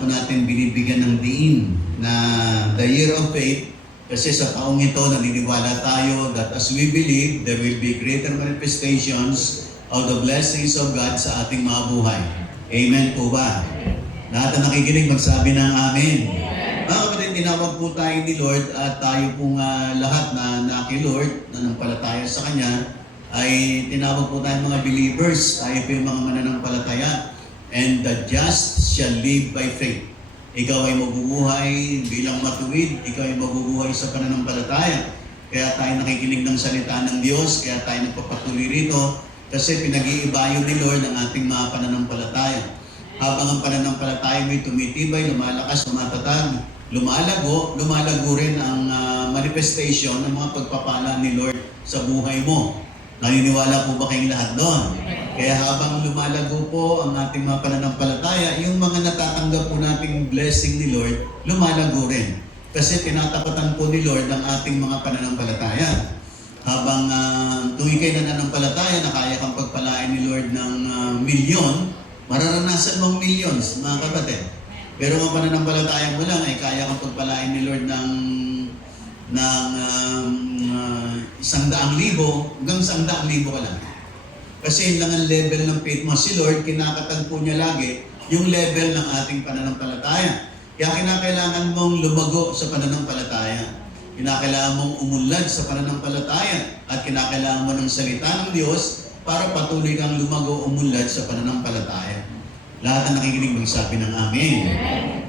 po natin binibigyan ng diin na the year of faith kasi sa taong ito naniniwala tayo that as we believe, there will be greater manifestations of the blessings of God sa ating mga buhay. Amen po ba? Lahat na nakikinig magsabi ng amen. Mga kapatid, tinawag po tayo ni Lord at tayo pong lahat na kay Lord, na nampalataya sa Kanya, ay tinawag po tayo mga believers. Tayo po yung mga mananampalataya. And the just shall live by faith. Ikaw ay mabubuhay bilang matuwid. Ikaw ay mabubuhay sa pananampalataya. Kaya tayo nakikinig ng salita ng Diyos. Kaya tayo nagpapatuloy rito. Kasi pinag-iibayo ni Lord ang ating mga pananampalataya. Habang ang pananampalataya mo'y tumitibay, lumalakas, tumatatag, lumalago rin ang manifestation ng mga pagpapala ni Lord sa buhay mo. Naniniwala po ba kayong lahat doon? Kaya habang lumalago po ang ating mga pananampalataya, yung mga natatanggap po nating blessing ni Lord, lumalago rin. Kasi tinatapatan po ni Lord ang ating mga pananampalataya. Habang kung ikay nananampalataya na kaya kang pagpalain ni Lord ng milyon, mararanasan mong millions, mga kapatid. Pero kung pananampalataya mo lang ay kaya kang pagpalain ni Lord ng 100,000 hanggang 100,000 ka lang. Kasi yun lang ang level ng faith mo. Si Lord, kinakatagpo niya lagi yung level ng ating pananampalataya. Kaya kinakailangan mong lumago sa pananampalataya. Kinakailangan mong umunlad sa pananampalataya. At kinakailangan mo ng salita ng Diyos para patuloy kang lumago, umunlad sa pananampalataya. Lahat na nakikinig magsabi ng amen.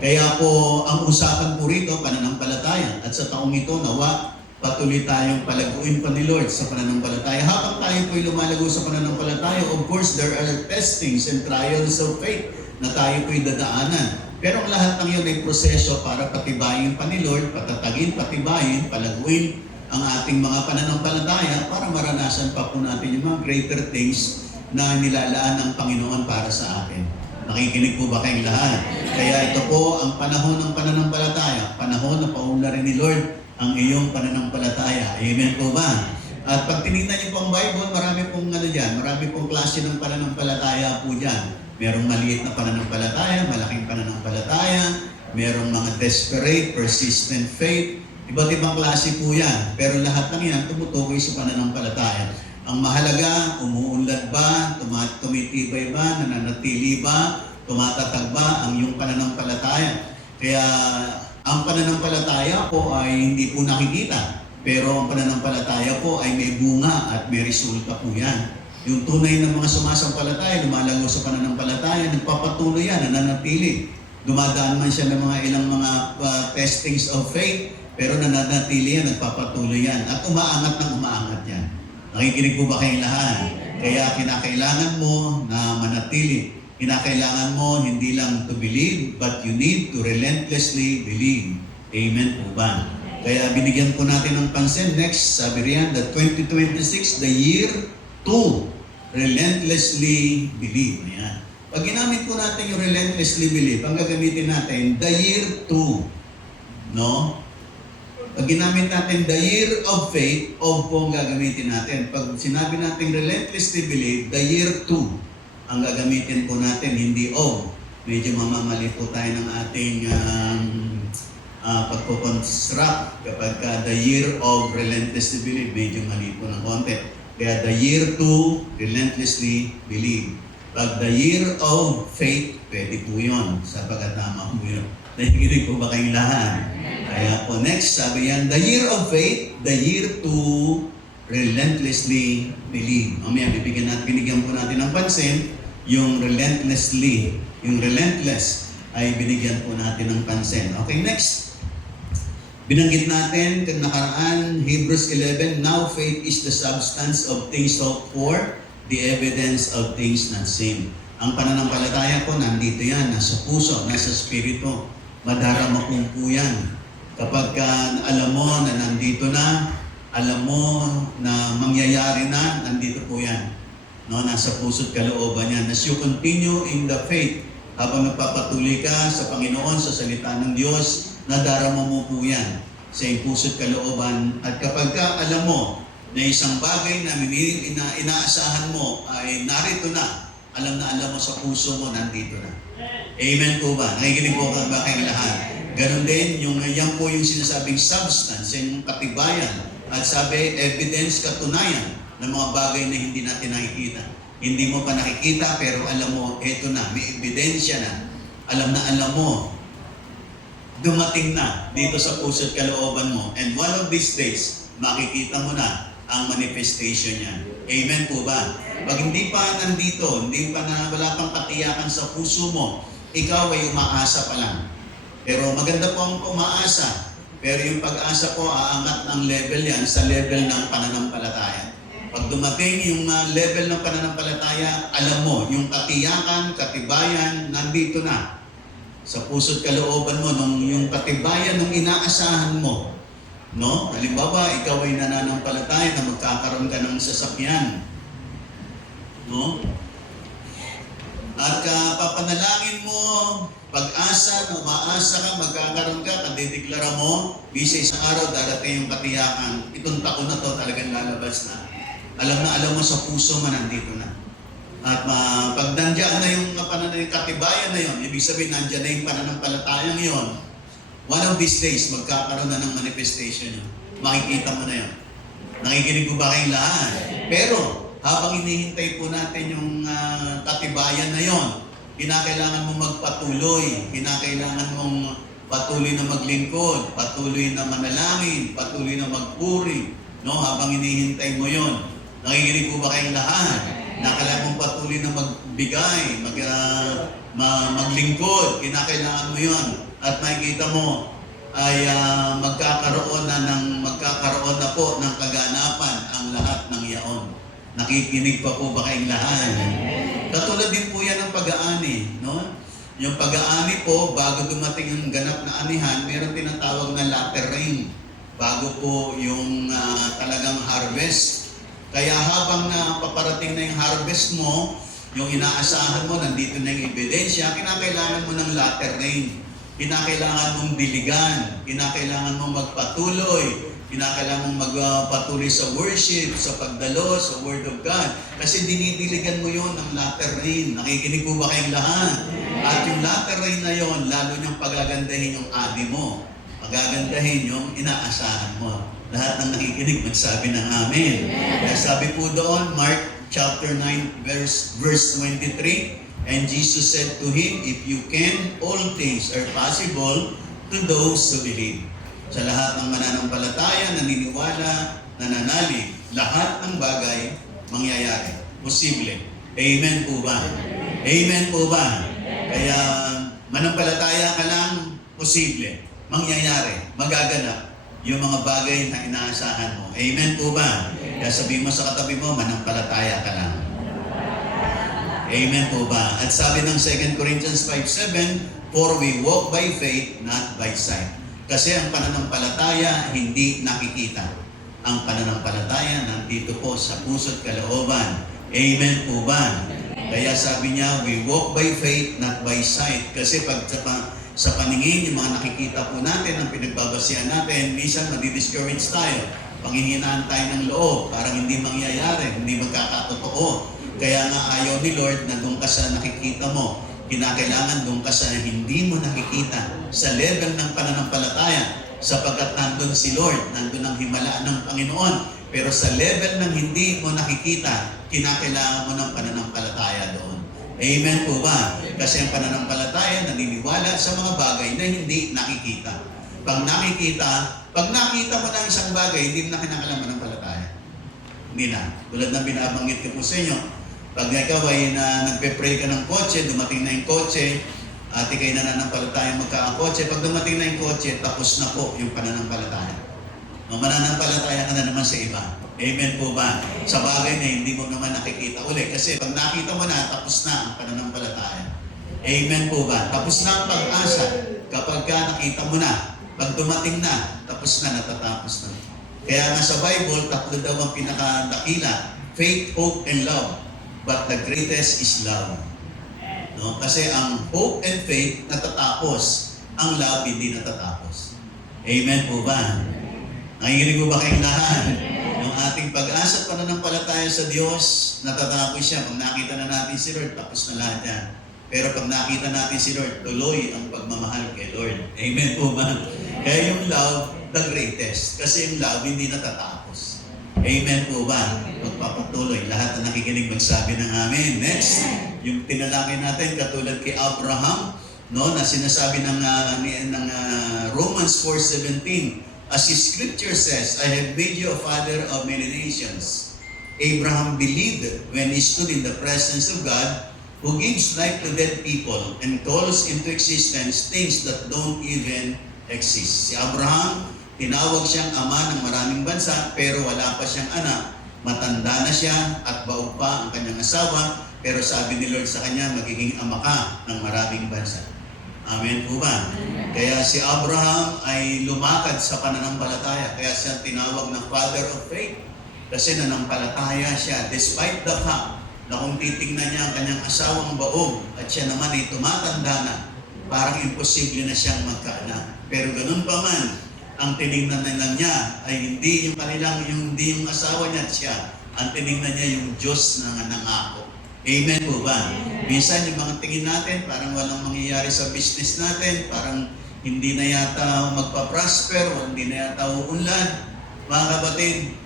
Kaya po, ang usapan po rito, pananampalataya. At sa taong ito, nawa, patuloy tayong palaguin pa ni Lord sa pananampalataya. Habang tayo po'y lumalago sa pananampalataya, of course, there are testings and trials of faith na tayo po'y dadaanan. Pero ang lahat ng yun ay proseso para patibayin pa ni Lord, patatagin, patibayin, palaguin ang ating mga pananampalataya para maranasan pa po natin yung mga greater things na nilalaan ng Panginoon para sa atin. Nakikinig po ba kayong lahat? Kaya ito po ang panahon ng pananampalataya, panahon na paunlarin ni Lord ang iyong pananampalataya. Amen po ba? At pag tinignan niyo po ang Bible, marami pong marami pong klase ng pananampalataya po dyan. Merong maliit na pananampalataya, malaking pananampalataya, merong mga desperate, persistent faith, iba't ibang klase po yan. Pero lahat ng yan tumutukoy sa pananampalataya. Ang mahalaga, umuunlad ba, tumitibay ba, nananatili ba, tumatatag ba ang iyong pananampalataya. Kaya ang pananampalataya po ay hindi po nakikita. Pero ang pananampalataya po ay may bunga at may resulta po yan. Yung tunay ng mga sumasampalataya, lumalago sa pananampalataya, nagpapatuloy yan, nananatili. Dumadaan man siya ng mga ilang mga testings of faith, pero nananatili yan, nagpapatuloy yan. At umaangat ng umaangat yan. Nakikinig po ba kayong lahat? Kaya kinakailangan mo na manatili. Kinakailangan mo hindi lang to believe, but you need to relentlessly believe. Amen po ba? Kaya binigyan po natin ng pansin. Next, sabi riyan, the 2026, the year to relentlessly believe. Ayan. Pag ginamit po natin yung relentlessly believe, ang gagamitin natin, the year to. No? Pag ginamit natin the year of faith, of po ang gagamitin natin. Pag sinabi natin relentlessly believe, the year to ang gagamitin po natin, hindi of. Medyo mamamali po tayo ng ating pagpo-construct. Kapag the year of relentlessly believe, medyo mali po ng konti. Kaya the year to relentlessly believe. Pag the year of faith, pwede po yun. Sapagkat tama po yun. Nahigilig po ba kayong lahat? Kaya po next, sabi yan, the year of faith, the year to relentlessly believe. Mamaya binigyan po natin ng pansin, yung relentlessly, yung relentless ay binigyan po natin ng pansin. Okay, next. Binanggit natin kung nakaraan, Hebrews 11, now faith is the substance of things hoped for, the evidence of things not seen. Ang pananampalataya po, nandito yan, nasa puso, nasa spirito. Madarama po yan. Kapag alam mo na nandito na, alam mo na mangyayari na, nandito po yan. No, nasa puso't kalooban yan. As you continue in the faith, habang nagpapatuloy ka sa Panginoon, sa salita ng Diyos, nadarama mo po yan sa iyong puso't kalooban. At kapag alam mo na isang bagay na inaasahan mo ay narito na, alam na alam mo sa puso mo, nandito na. Amen po ba? Nakikinig po ba kayong lahat? Ganon din, yan po yung sinasabing substance, yung katibayan. At sabi, evidence, katunayan ng mga bagay na hindi natin nakikita. Hindi mo pa nakikita, pero alam mo, eto na, may ebidensya na. Alam na alam mo, dumating na dito sa puso't kalooban mo. And one of these days, makikita mo na ang manifestation niya. Amen po ba? Pag hindi pa nandito, wala pang katiyakan sa puso mo, ikaw ay umaasa pa lang. Pero maganda po ang umaasa. Pero yung pag-asa po, aangat ng level yan sa level ng pananampalataya. Pag dumating yung level ng pananampalataya, alam mo, yung katiyakan, katibayan, nandito na. Sa puso't kalooban mo, yung katibayan ng inaasahan mo. No? Halimbawa, ikaw ay nananampalataya na magkakaroon ka ng sasakyan. No? At papanalangin mo, pag-asa, na umaasa ka, magkakaroon ka, kadideklara mo, bisa isang araw, darating yung katiyakan. Itong taon na to talagang lalabas na. Alam na alam mo sa puso mo, nandito na. At pag nandiyan na yung katibayan na yun, ibig sabihin nandiyan na yung pananampalatayang yun, one of these days, magkakaroon na ng manifestation yun. Makikita mo na yun. Nakikinig ko ba kayong lahat? Pero, habang inihintay po natin yung katibayan na yon, kinakailangan mong magpatuloy, kinakailangan mong patuloy na maglingkod, patuloy na manalangin, patuloy na magpuri, no? Habang inihintay mo yon. Nakikinig po ba kayong lahat? Kinakailangan mong patuloy na magbigay, maglingkod, kinakailangan mo yon. At makikita mo ay magkakaroon na po ng kaganapan ang lahat ng yaon. Nakikinig pa po ba kayong lahat? Katulad din po yan ng pag-aani, no? Yung pag-aani po, bago dumating yung ganap na anihan, mayroong tinatawag na latter rain. Bago po yung talagang harvest. Kaya habang paparating na yung harvest mo, yung inaasahan mo, nandito na yung ebidensya, kinakailangan mo ng latter rain. Kinakailangan mong diligan, kinakailangan mong magpatuloy, kinakailangan mong magpatuloy sa worship, sa pagdalo, sa Word of God. Kasi dinidiligan mo yon ng latter rain. Nakikinig po ba kayong lahat? At yung latter rain na yon, lalo niyang pagagandahin yung adi mo. Pagagandahin yung inaasahan mo. Lahat ng nakikinig, magsabi ng amen. Kaya sabi po doon, Mark chapter 9, verse 23, and Jesus said to him, if you can, all things are possible to those who believe. Sa lahat ng mananampalataya, naniniwala, nananalig, lahat ng bagay mangyayari. Posible. Amen po ba? Amen po ba? Kaya manampalataya ka lang, posible. Mangyayari, magaganap yung mga bagay na inaasahan mo. Amen po ba? Kaya sabihin mo sa katabi mo, manampalataya ka lang. Amen po ba? At sabi ng 2 Corinthians 5:7, for we walk by faith, not by sight. Kasi ang pananampalataya hindi nakikita. Ang pananampalataya nandito po sa puso't kalooban. Amen po ba? Kaya sabi niya, we walk by faith, not by sight. Kasi pag sa paningin, yung mga nakikita po natin, ang pinagbabasihan natin, minsan madi-discourage tayo. Panghihinaan tayo ng loob, parang hindi mangyayari, hindi magkakatotoo. Kaya nga ayaw ni Lord na doon ka sa nakikita mo. Kinakailangan doon ka sa hindi mo nakikita sa level ng pananampalataya sapagkat nandun si Lord, nandun ang himala ng Panginoon. Pero sa level ng hindi mo nakikita, kinakailangan mo ng pananampalataya doon. Amen po ba? Kasi ang pananampalataya naniniwala sa mga bagay na hindi nakikita. Pag nakita mo ng isang bagay, hindi mo na kinakailangan mananampalataya. Hindi na. Tulad ng binabanggit ko po sa inyo, pag ikaw ay nagpe-pray ka ng kotse, dumating na yung kotse, at ikay nananampalataya magkakakotse, pag dumating na yung kotse, tapos na po yung pananampalataya. Mananampalataya ka na naman sa iba. Amen po ba? Sa bagay na hindi mo naman nakikita uli. Kasi pag nakita mo na, tapos na ang pananampalataya. Amen po ba? Tapos na ang pag-asa. Kapag ka nakita mo na, pag dumating na, tapos na, natatapos na. Kaya nga sa Bible, tatlo daw ang pinakadakila. Faith, hope, and love. But the greatest is love. No? Kasi ang hope and faith natatapos. Ang love hindi natatapos. Amen po ba? Nakikinig po ba kayong lahat? No? Yung ating pag-asa at pananampalataya sa Diyos, natatapos siya. Pag nakita na natin si Lord, tapos na lahat yan. Pero pag nakita natin si Lord, tuloy ang pagmamahal kay Lord. Amen po ba? Kaya yung love, the greatest. Kasi yung love, hindi natatapos. Amen po ba? Magpapatuloy. Lahat na nakikinig magsabi ng amen. Next, yung tinalakay natin, katulad kay Abraham, no, na sinasabi ng Romans 4:17, as His scripture says, I have made you a father of many nations. Abraham believed when he stood in the presence of God, who gives life to dead people and calls into existence things that don't even exist. Si Abraham, tinawag siyang ama ng maraming bansa, pero wala pa siyang anak. Matanda na siya at baog pa ang kanyang asawa, pero sabi ni Lord sa kanya, magiging ama ka ng maraming bansa. Amen po ba? Kaya si Abraham ay lumakad sa pananampalataya. Kaya siya tinawag na father of faith. Kasi nanampalataya siya despite the fact na kung titingnan niya ang kanyang asawang baog at siya naman ay tumatanda na, parang imposible na siyang magkaanak. Pero ganun pa man, ang tinignan na lang niya ay hindi yung asawa niya at siya. Ang tinignan niya yung Diyos na nangako. Amen po ba? Minsan yung mga tingin natin, parang walang mangyayari sa business natin, parang hindi na yata magpa-prosper, hindi na yata uunlad. Mga kapatid,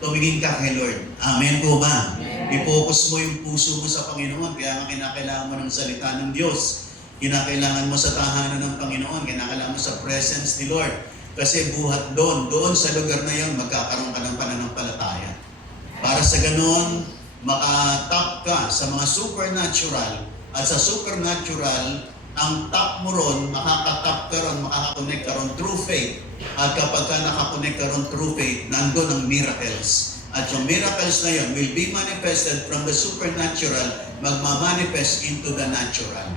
tumingin ka kay Lord. Amen po ba? I-focus mo yung puso mo sa Panginoon, kaya nga kinakailangan mo ng salita ng Diyos. Kinakailangan mo sa tahanan ng Panginoon, kinakailangan mo sa presence ni Lord. Kasi buhat doon sa lugar na yun, magkakaroon ka ng pananampalataya. Para sa ganoon, makatap ka sa mga supernatural, at sa supernatural, ang tap mo ron, makakatap ka ron, makakakonect ka ron through faith. At kapag ka nakakonect ka ron through faith, nandun ang miracles. At yung miracles na yun will be manifested from the supernatural, magmamanifest into the natural.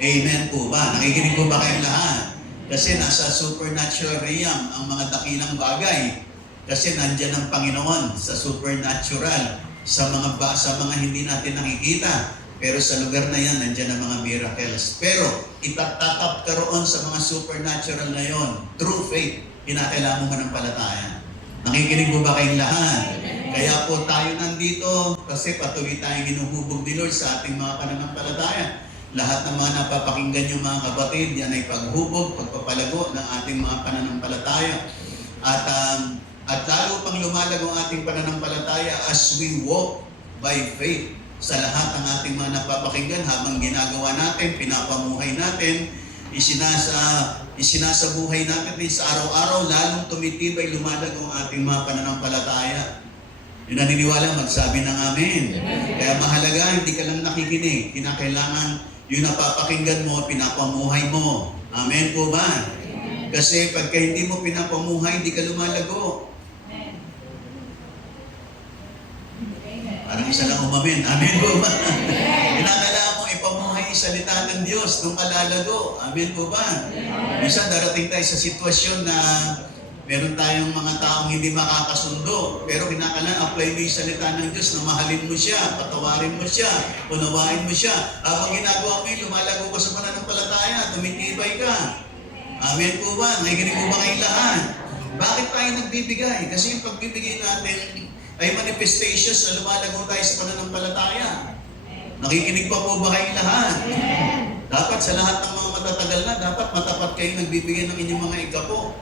Amen po ba? Nakikinig po ba kayong lahat? Kasi nasa supernatural realm ang mga dakilang bagay. Kasi nandyan ang Panginoon sa supernatural, sa mga hindi natin nakikita. Pero sa lugar na yan, nandyan ang mga miracles. Pero itatatap ka roon sa mga supernatural na yon through faith. Kinakailangan mo manampalataya. Nakikinig po ba kayong lahat? Kaya po tayo nandito kasi patuloy tayong hinuhubog ni Lord sa ating mga pananampalataya. Lahat ng mga napapakinggan yung mga kapatid, yan ay paghubog, pagpapalago ng ating mga pananampalataya. At lalo pang lumalago ang ating pananampalataya as we walk by faith sa lahat ng ating mga napapakinggan habang ginagawa natin, pinapamuhay natin, isinasabuhay natin sa araw-araw, lalong tumitibay, lumalago ang ating mga pananampalataya. Yung naniniwala, magsabi ng amen. Kaya mahalaga, hindi ka lang nakikinig. Kinakailangan yung napapakinggan mo, pinapamuhay mo. Amen po ba? Kasi pagka hindi mo pinapamuhay, hindi ka lumalago. Parang isa lang umamin. Amen po ba? Kinakailangan mo ipamuhay yung salita ng Diyos nung kalalago. Amen po ba? Minsan darating tayo sa sitwasyon na meron tayong mga taong hindi makakasundo, pero kinakailangan apply mo yung salita ng Diyos na mahalin mo siya, patawarin mo siya, unawain mo siya. Habang ginagawa mo yun, lumalago ka sa pananampalataya, tumitibay ka. Amen po ba? Nakikinig po ba kayong lahat? Bakit tayo nagbibigay? Kasi yung pagbibigay natin ay manifestations na lumalago tayo sa pananampalataya. Nakikinig pa po ba kayong lahat? Dapat sa lahat ng mga matatagal na, dapat matapat kayong nagbibigay ng inyong mga ikapo.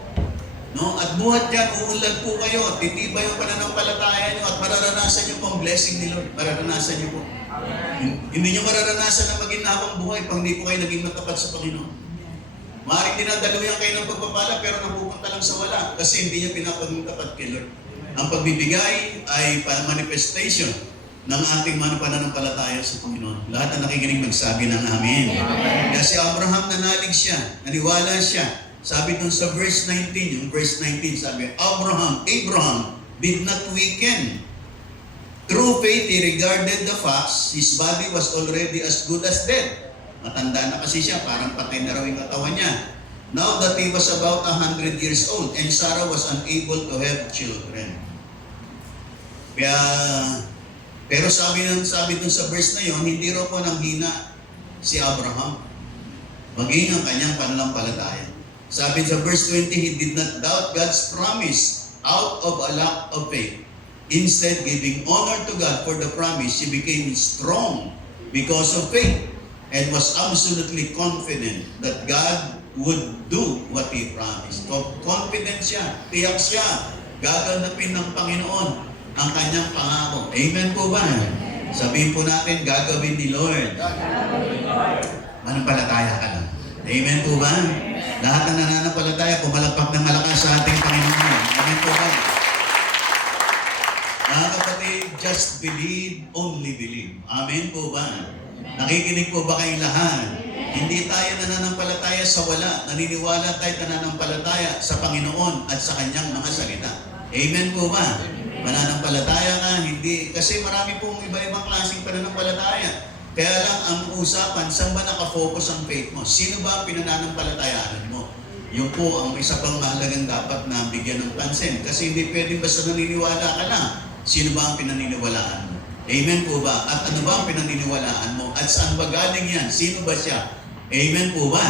No? At buhat yan, uunlad po kayo, titibay ang pananampalataya nyo at mararanasan nyo po ang blessing ni Lord. Mararanasan nyo po. Hindi nyo mararanasan na maging habang buhay pag hindi po kayo naging matapat sa Panginoon. Maaaring dinadaluyan kayo ng pagpapala pero napupunta lang sa wala kasi hindi nyo pinapaging tapat kay Lord. Ang pagbibigay ay manifestation ng ating pananampalataya sa Panginoon. Lahat na nakikinig magsabi ng amen. Kaya si Abraham nanalig siya, naniwala siya. Sabi dun sa verse 19, yung verse 19 sabi, Abraham did not weaken. Through faith, he regarded the facts, his body was already as good as dead. Matanda na kasi siya, parang patay na raw yung katawan niya. Now that he was about 100 years old, and Sarah was unable to have children. Kaya, pero sabi dun sa verse na yon, hindi raw po nanghina si Abraham. Maging ang kanyang pananampalataya. Sabi sa verse 20, he did not doubt God's promise out of a lack of faith. Instead, giving honor to God for the promise, she became strong because of faith and was absolutely confident that God would do what He promised. Confident siya, tiyak siya, gaganapin ng Panginoon ang kanyang pangako. Amen po ba? Sabihin po natin, gagawin ni Lord. Manampalataya ka lang. Amen po ba? Lahat ng nananampalataya, pumalagpak ng malakas sa ating Panginoon. Amen po ba? Mga kapatid, just believe, only believe. Amen po ba? Nakikinig po ba kayong lahat? Hindi tayo nananampalataya sa wala. Naniniwala tayo nananampalataya sa Panginoon at sa Kanyang mga salita. Amen po ba? Mananampalataya ka, hindi. Kasi marami pong iba-ibang klaseng pananampalataya. Kaya lang ang usapan, saan ba nakafocus ang faith mo? Sino ba ang pinananampalatayaan mo? Yun po ang isa pang mahalagang dapat na bigyan ng pansin. Kasi hindi pwedeng basta naniniwala ka lang. Sino ba ang pinaniniwalaan mo? Amen po ba? At ano ba ang pinaniniwalaan mo? At saan ba galing yan? Sino ba siya? Amen po ba?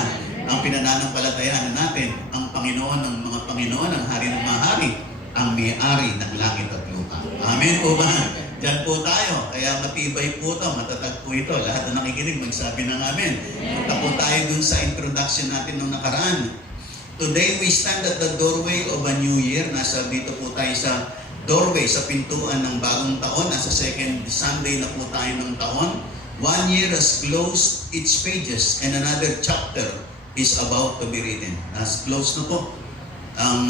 Ang pinananampalatayaan natin, ang Panginoon ng mga Panginoon, ang Hari ng mga Hari, ang may-ari ng langit at lupa. Amen po ba? Diyan po tayo. Kaya matibay po ito, matatag po ito. Lahat na nakikinig, magsabi ng amen. Punta po tayo dun sa introduction natin nung nakaraan. Today, we stand at the doorway of a new year. Nasa dito po tayo sa doorway, sa pintuan ng bagong taon. Nasa second Sunday na po tayo ng taon. 1 year has closed its pages and another chapter is about to be written. Nas close na po ang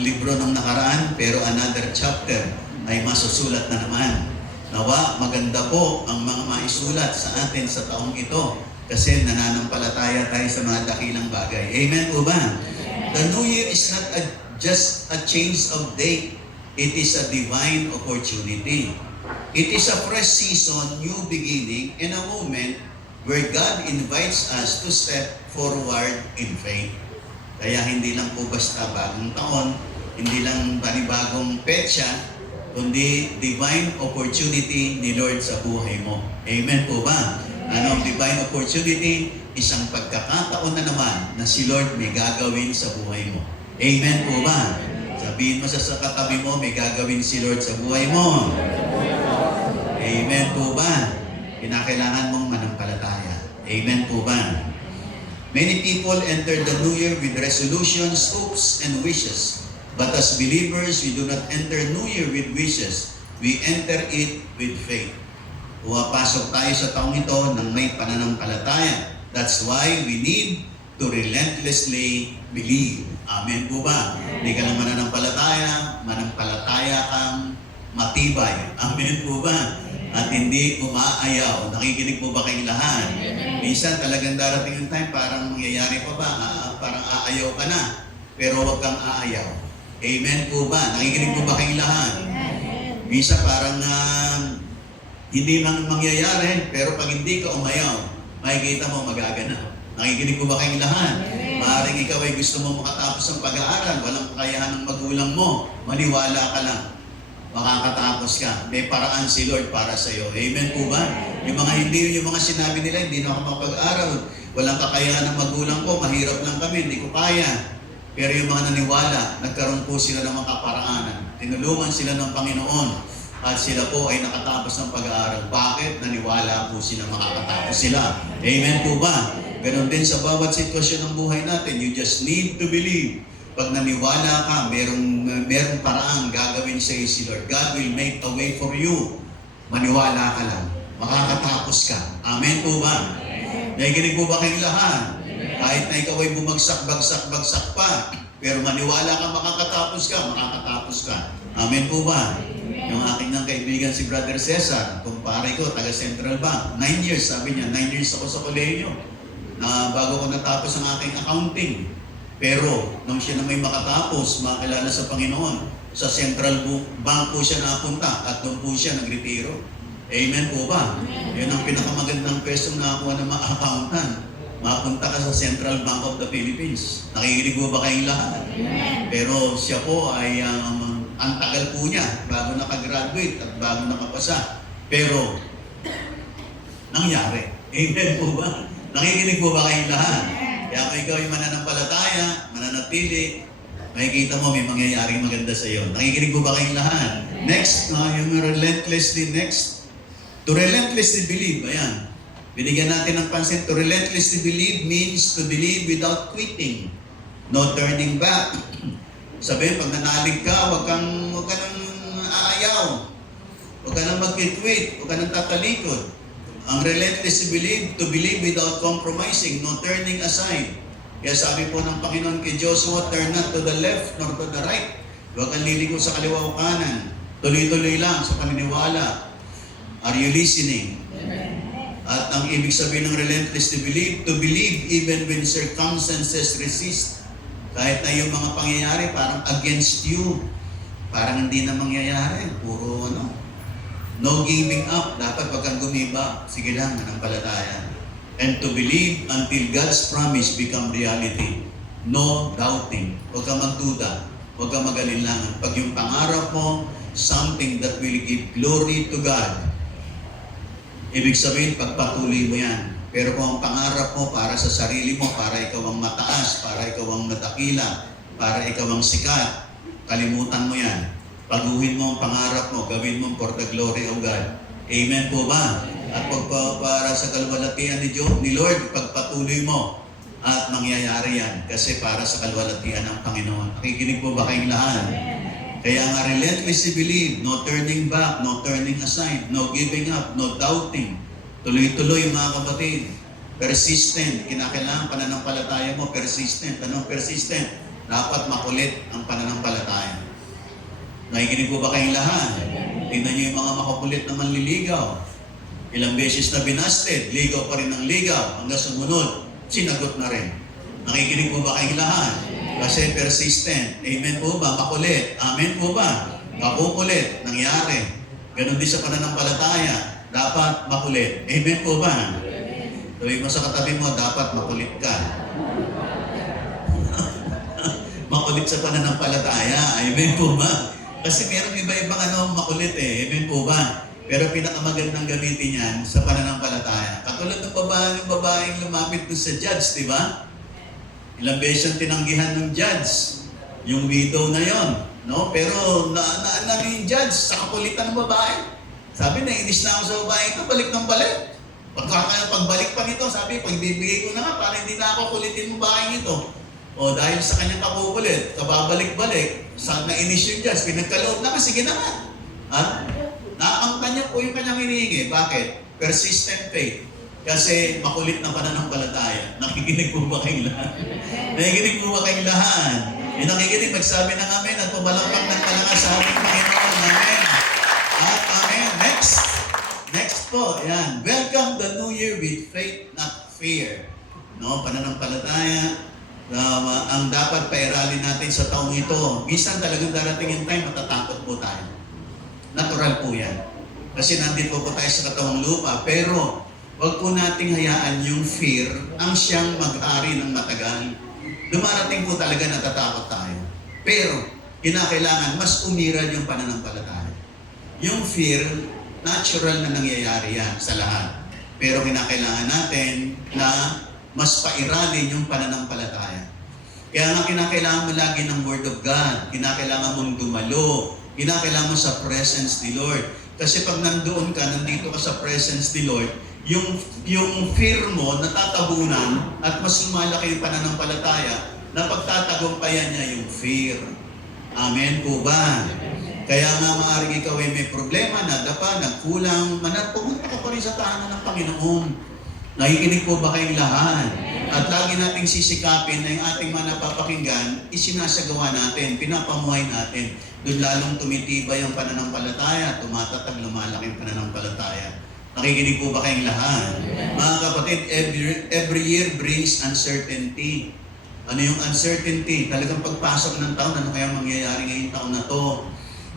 libro ng nakaraan, pero another chapter ay masusulat na naman. Nawa, maganda po ang mga maisulat sa atin sa taong ito kasi nananampalataya tayo sa mga dakilang bagay. Amen po ba? The New Year is not just a change of date. It is a divine opportunity. It is a fresh season, new beginning, and a moment where God invites us to step forward in faith. Kaya hindi lang po basta bagong taon, hindi lang panibagong petsa, kundi divine opportunity ni Lord sa buhay mo. Amen po ba? Ano ang divine opportunity? Isang pagkakataon na naman na si Lord may gagawin sa buhay mo. Amen po ba? Sabihin mo sa katabi mo, may gagawin si Lord sa buhay mo. Amen po ba? Kinakailangan mong manampalataya. Amen po ba? Many people enter the new year with resolutions, hopes, and wishes. But as believers, we do not enter New Year with wishes. We enter it with faith. Pumapasok tayo sa taong ito ng may pananampalataya. That's why we need to relentlessly believe. Amen po ba? Hindi ka lang mananampalataya, manampalataya kang matibay. Amen po ba? At hindi umaayaw. Nakikinig po ba kayong lahat? Minsan talagang darating yung time, parang mangyayari pa ba? Parang aayaw ka na. Pero huwag kang aayaw. Amen po ba? Nakikinig po ba kayong lahat? Minsan parang hindi nang mangyayari, pero pag hindi ka umayaw, makikita mo magaganap. Nakikinig po ba kayong lahat? Maaaring ikaw ay gusto mo makatapos ng pag-aaral, walang kakayahan ng magulang mo, maniwala ka lang. Makakatapos ka. May paraan si Lord para sa iyo. Amen po ba? Yung mga sinabi nila, hindi na ako mapag-aral. Walang kakayahan ng magulang ko, mahirap lang kami, hindi ko kaya. Pero yung mga naniwala, nagkaroon po sila ng mga kaparaanan. Tinulungan sila ng Panginoon at sila po ay nakatapos ng pag-aaral. Bakit? Naniwala po sila, makakatapos sila. Amen po ba? Ganon din sa bawat sitwasyon ng buhay natin. You just need to believe. Pag naniwala ka, merong paraan gagawin sa iyo si Lord. God will make a way for you. Maniwala ka lang. Makakatapos ka. Amen po ba? Nakikinig po ba kayong lahat? Kahit na ikaw ay bumagsak pa, pero maniwala ka, makakatapos ka. Amen po ba? Yung aking nang kaibigan si Brother Cesar, kumpare ko, taga Central Bank. 9 years, sabi niya, 9 years ako sa kolehiyo. Bago ko natapos ang aking accounting. Pero, nung siya na may makatapos, makakilala sa Panginoon, sa Central Bank po siya napunta at doon po siya nagretiro. Amen po ba? Yun ang pinakamagandang pwestong nakakuha ng mga accountant. Mapunta ka sa Central Bank of the Philippines. Nakikinig po ba kayong lahat? Pero siya po ay ang tagal po niya bago nakagraduate at bago nakapasa. Pero, nangyari. Amen po ba? Nakikinig po ba kayong lahat? Kaya kung ikaw ay mananampalataya, mananatili, Makikita mo may mangyayaring maganda sa iyo. Nakikinig po ba kayong lahat? Next, yung relentlessly next. To relentlessly believe, ayan. Binigyan natin ng pansin. To relentlessly believe means to believe without quitting. No turning back. Sabi, pag nanalig ka, huwag kang aayaw. Huwag ka nang mag-quit, huwag ka nang tatalikod. Ang relentlessly believe, to believe without compromising, no turning aside. Kaya sabi po ng Panginoon kay Joshua, turn not to the left nor to the right. Huwag kang liligo sa kaliwa o kanan. Tuloy-tuloy lang sa paniniwala. Are you listening? At ang ibig sabihin ng relentlessly believe, to believe even when circumstances resist. Kahit na yung mga pangyayari parang against you, parang hindi na mangyayari. Puro no giving up. Dapat wag kang gumiba. Sige lang, manampalataya. And to believe until God's promise become reality. No doubting. Huwag kang magduda. Huwag kang mag-alinlangan. Pag yung pangarap mo, something that will give glory to God, ibig sabihin, pagpatuloy mo yan. Pero kung ang pangarap mo para sa sarili mo, para ikaw ang mataas, para ikaw ang madakila, para ikaw ang sikat, kalimutan mo yan. Paguhin mo ang pangarap mo, gawin mo for the glory of God. Amen po ba? At para sa kalwalatian ni Lord, pagpatuloy mo at mangyayari yan. Kasi para sa kalwalatian ng Panginoon. Nakikinig po ba kayong lahat? Kaya nga relentlessly believe, no turning back, no turning aside, no giving up, no doubting. Tuloy-tuloy mga kapatid. Persistent. Kinakailangan pananampalataya mo, persistent. Anong persistent? Dapat makulit ang pananampalataya. Nakikinig po ba kayong lahat? Tingnan niyo yung mga makukulit na manliligaw. Ilang beses na binasted, ligaw pa rin ang ligaw. Hanggang sumunod, sinagot na rin. Nakikinig po ba kayong lahat? Kasi persistent. Amen po ba? Makulit. Amen po ba? Makukulit. Nangyari. Ganon din sa pananampalataya. Dapat makulit. Amen po ba? Sabi mo sa katabi mo, dapat makulit ka. Makulit sa pananampalataya. Amen po ba? Kasi meron iba-ibang makulit eh. Amen po ba? Pero pinakamagandang gamitin yan sa pananampalataya. Katulad ng babaeng lumapit doon sa judge, di ba? Ilang beses ang tinanggihan ng judge. Yung widow na yon, no? Pero naano yung judge sa kakulitan ng babae. Sabi na, inis na ako sa babae ito, balik ng balik. Pagbalik pa nito, sabi, pagbibigay ko na nga, para hindi na ako kulitin mo babaeng ito. O dahil sa kanyang kakukulit, kababalik-balik, saan nainis yung judge, pinagkaloob na ka, sige na nga. Ha? Naangka niya po yung kanyang hinihingi. Bakit? Persistent faith. Kasi makulit na pananampalataya. Nakikinig po ba kayong lahat? Nakikinig po ba kayong lahat? Yung nakikinig, magsabi ng amen at pumalakpak ng talaga sa ating Panginoon. Amen. At amen. Next po. Yan. Welcome the New Year with faith, not fear. No? Pananampalataya. Ang dapat pairalin natin sa taong ito. Minsan talagang darating yung time, matatakot po tayo. Natural po yan. Kasi nandito po tayo sa katawang lupa. Pero, wag po nating hayaan yung fear ang siyang mag-ari ng matagal. Dumarating po talaga natatakot tayo. Pero, kinakailangan mas umiral yung pananampalataya. Yung fear, natural na nangyayari yan sa lahat. Pero kinakailangan natin na mas pairalin yung pananampalataya. Kaya nga kinakailangan mo lagi ng Word of God. Kinakailangan mong dumalo. Kinakailangan mo sa presence ni Lord. Kasi pag nandoon ka, nandito ka sa presence ni Lord, yung fear mo natatabunan at mas lumalaki yung pananampalataya na pagtatagumpayan niya yung fear. Amen po ba? Kaya nga maaaring ikaw ay may problema, nadapa, nagkulang, pumunta ka pa rin sa tahanan ng Panginoon. Nakikinig po ba kayong lahat? At lagi nating sisikapin na yung ating mga napapakinggan, isinasagawa natin, pinapamuhay natin. Doon lalong tumitibay ang pananampalataya, tumatatag, lumalaki ang pananampalataya. Nakikinig po ba kayong lahat? Mga kapatid, every year brings uncertainty. Ano yung uncertainty? Talagang pagpasok ng taon, ano kaya mangyayari ngayong taon na to?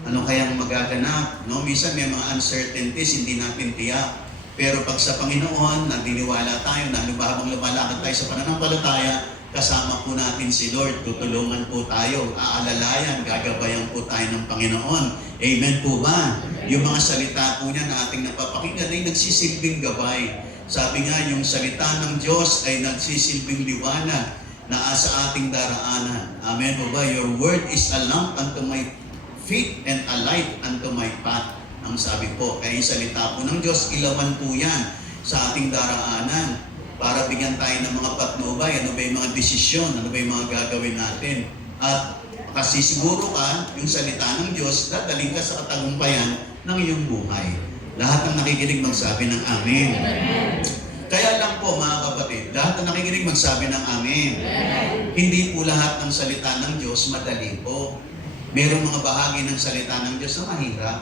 Ano kayang magaganap? No? Minsan may mga uncertainties, hindi natin tiyak. Pero pag sa Panginoon, naniniwala tayo na habang lumalakad tayo sa pananampalataya, kasama po natin si Lord, tutulungan po tayo, aalalayan, gagabayan po tayo ng Panginoon. Amen po ba? Yung mga salita po niya na ating napapakinggan ay nagsisilbing gabay. Sabi nga, yung salita ng Diyos ay nagsisilbing liwanag. na sa ating daraanan. Amen po ba? Your word is a lamp unto my feet and a light unto my path. Ang sabi po, kaya yung salita po ng Diyos, ilawan po yan sa ating daraanan para bigyan tayo ng mga patnubay, ano ba yung mga desisyon, ano ba yung mga gagawin natin. At kasi siguro ka, yung salita ng Diyos, dadaling ka sa katagumpayan ng iyong buhay. Lahat ng nakikinig magsabi ng amen. Kaya lang po mga kapatid, lahat ng nakikinig magsabi ng amen. Hindi po lahat ng salita ng Diyos madali po. Merong mga bahagi ng salita ng Diyos na mahirap.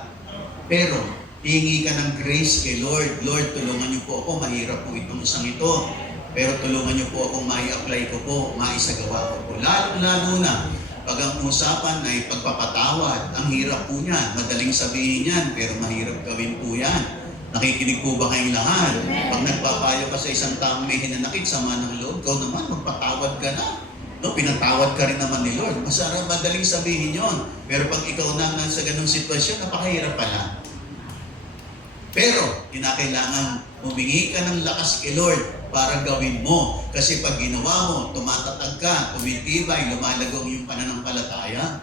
Pero, hingi ka ng grace kay Lord. Lord, tulungan niyo po ako. Mahirap po itong isang ito. Pero tulungan niyo po akong mai-apply ko po, maisagawa ko po. Lalo na, pag ang usapan ay pagpapatawad, ang hirap po niyan. Madaling sabihin yan, pero mahirap gawin po yan. Nakikinig po ba kayong lahat? Pag nagpapayo ka sa isang taong may hinanakit, sama ng loob, ikaw naman, magpatawad ka na. No, pinatawad ka rin naman ni Lord. Masarap, madaling sabihin yon. Pero pag ikaw na sa ganung sitwasyon, napakahirap pala. Pero, kinakailangan humingi ka ng lakas kay Lord para gawin mo. Kasi pag ginawa mo, tumatatag ka, tumitibay, lumalago ang iyong pananampalataya.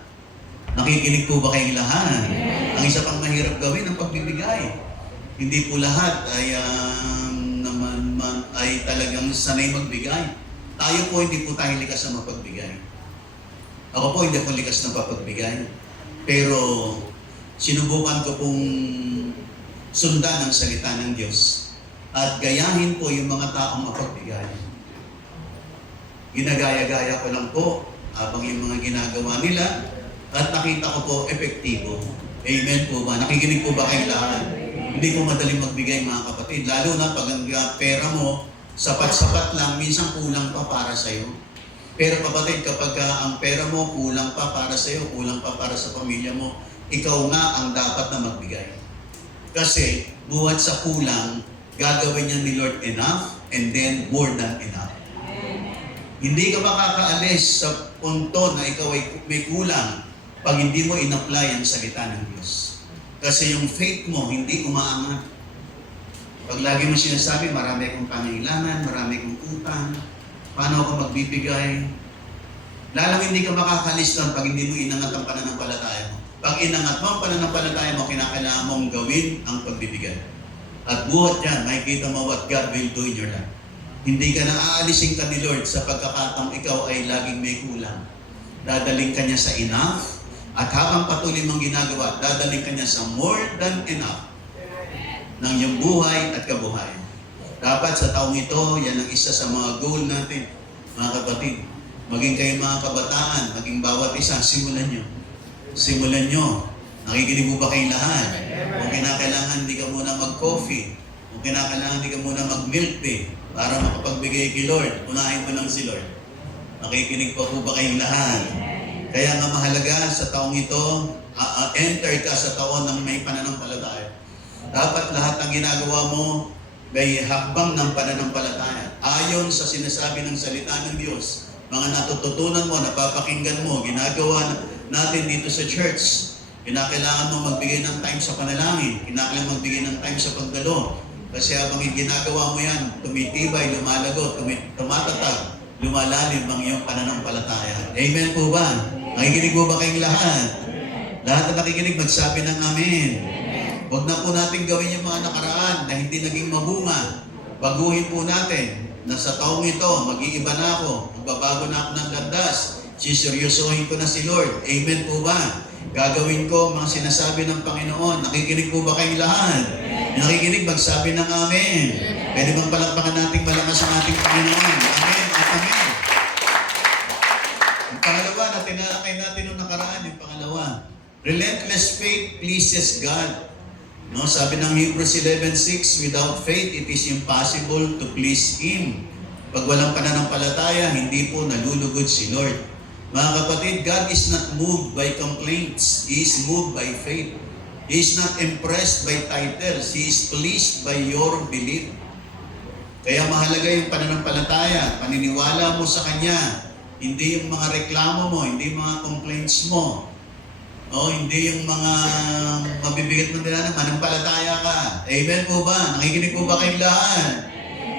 Nakikinig po ba kayong lahat? Ang isa pang mahirap gawin ang pagbibigay. Hindi po lahat ay talagang sanay magbigay. Tayo po, hindi po tayo likas na mapagbigay. Ako po, hindi po likas na mapagbigay. Pero, sinubukan ko pong sundan ang salita ng Diyos at gayahin po yung mga taong mapagbigay. Ginagaya-gaya ko lang po habang yung mga ginagawa nila at nakita ko po epektibo. Amen po ba? Nakikinig po ba kayong lahat? Hindi po madaling magbigay mga kapatid. Lalo na pag ang pera mo, sapat-sapat lang, minsan kulang pa para sa'yo. Pero kapatid, kapag ang pera mo kulang pa para sa'yo, kulang pa para sa pamilya mo, ikaw nga ang dapat na magbigay. Kasi buhat sa kulang, gagawin niya ni Lord enough and then more than enough. Hindi ka makakaalis sa punto na ikaw ay may kulang pag hindi mo in-apply ang salita ng Diyos. Kasi yung faith mo hindi umaangat. Pag lagi mo sinasabi, marami akong pangailangan, marami akong utang, paano ako magbibigay? Lalang hindi ka makakalis doon pag hindi mo inangat ang pananampalataya mo. Pag inangat mo ang pananampalataya mo, kinakailangan mong gawin ang pagbibigay. At buhat yan, makikita mo what God will do in your life. Hindi ka na aalisin ka ni Lord sa pagkakataong ikaw ay laging may kulang. Dadaling ka niya sa enough, at habang patuloy mong ginagawa, dadaling ka niya sa more than enough ng iyong buhay at kabuhayan. Dapat sa taong ito, yan ang isa sa mga goal natin, mga kapatid. Maging kayo mga kabataan, maging bawat isa, simulan nyo. Simulan nyo. Nakikinig mo ba kayong lahat? Kung kinakailangan, hindi ka muna mag-coffee. Kung kinakailangan, hindi ka muna mag-milk tea para makapagbigay kay Lord. Unahin mo lang si Lord. Nakikinig pa po ba kayong lahat? Kaya nga mahalaga sa taong ito, enter ka sa taon ng may pananampalataya. Dapat lahat ng ginagawa mo may hakbang ng pananampalataya. Ayon sa sinasabi ng salita ng Diyos, mga natututunan mo, napapakinggan mo, ginagawa natin dito sa church. Kinakailangan mo magbigay ng time sa panalangin. Kinakailangan magbigay ng time sa pagdalo. Kasi habang ginagawa mo yan, tumitibay, lumalago, tumatatag, lumalalim ang iyong pananampalataya. Amen po ba? Nakikinig po ba kayong lahat? Lahat na nakikinig, magsabi ng amen. Huwag na po natin gawin yung mga nakaraan na hindi naging mabunga. Baguhin po natin na sa taong ito, mag-iiba na ako, magbabago na ako ng landas, siseryosohin ko na si Lord. Amen po ba? Gagawin ko mga sinasabi ng Panginoon. Nakikinig po ba kayong lahat? Nakikinig, magsabi ng amen. Pwede bang palakpakan natin malakas ang ating Panginoon? Amen at amen. Yung pangalawa na tinalakay natin noong nakaraan, yung pangalawa. Relentless faith pleases God. No, sabi ng Hebrews 11:6, without faith, it is impossible to please Him. Pag walang pananampalataya, hindi po nalulugod si Lord. Mga kapatid, God is not moved by complaints. He is moved by faith. He is not impressed by titles. He is pleased by your belief. Kaya mahalaga yung pananampalataya, paniniwala mo sa Kanya. Hindi yung mga reklamo mo, hindi yung mga complaints mo. Hindi yung mga mabibigat mo nila na manampalataya ka. Amen po ba? Nakikinig po ba kayong lahat?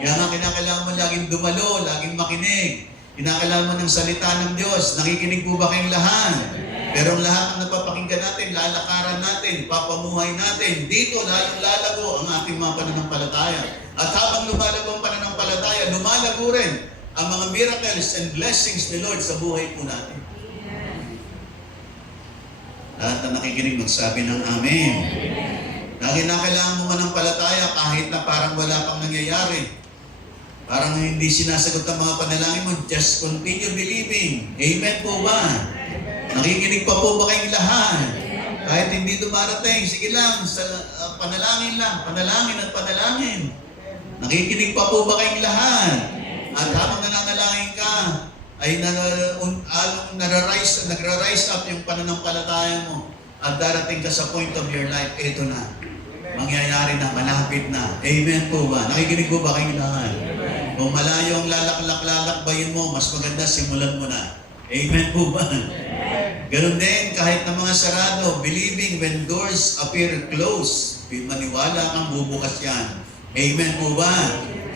Kaya nga kinakailangan mo laging dumalo, laging makinig. Kinakalaman ng salita ng Diyos. Nakikinig po ba kayong lahat? Pero ang lahat ng napapakinggan natin, lalakaran natin, papamuhay natin, dito lalong lalago ang ating mga pananampalataya. At habang lumalago ang pananampalataya, lumalago rin ang mga miracles and blessings ni Lord sa buhay po natin. Lahat na nakikinig magsabi ng Amen. Na kinakailangan mo manampalataya kahit na parang wala pang nangyayari. Parang hindi sinasagot ang mga panalangin mo, just continue believing. Amen po ba? Nakikinig pa po ba kayong lahat? Kahit hindi dumarating, sige lang, panalangin lang, panalangin at panalangin. Nakikinig pa po ba kayong lahat? At habang nananalangin ka, ay nagra-rise up yung pananampalataya mo. At darating ka sa point of your life, eto na. Mangyayari na, malapit na. Amen po ba? Nakikinig po ba kayong lahat? Kung malayo ang lalakbayin mo, mas maganda simulan mo na. Amen po ba? Ganun din, kahit na mga sarado, believing when doors appear closed, maniwala kang bubukas yan. Amen po ba?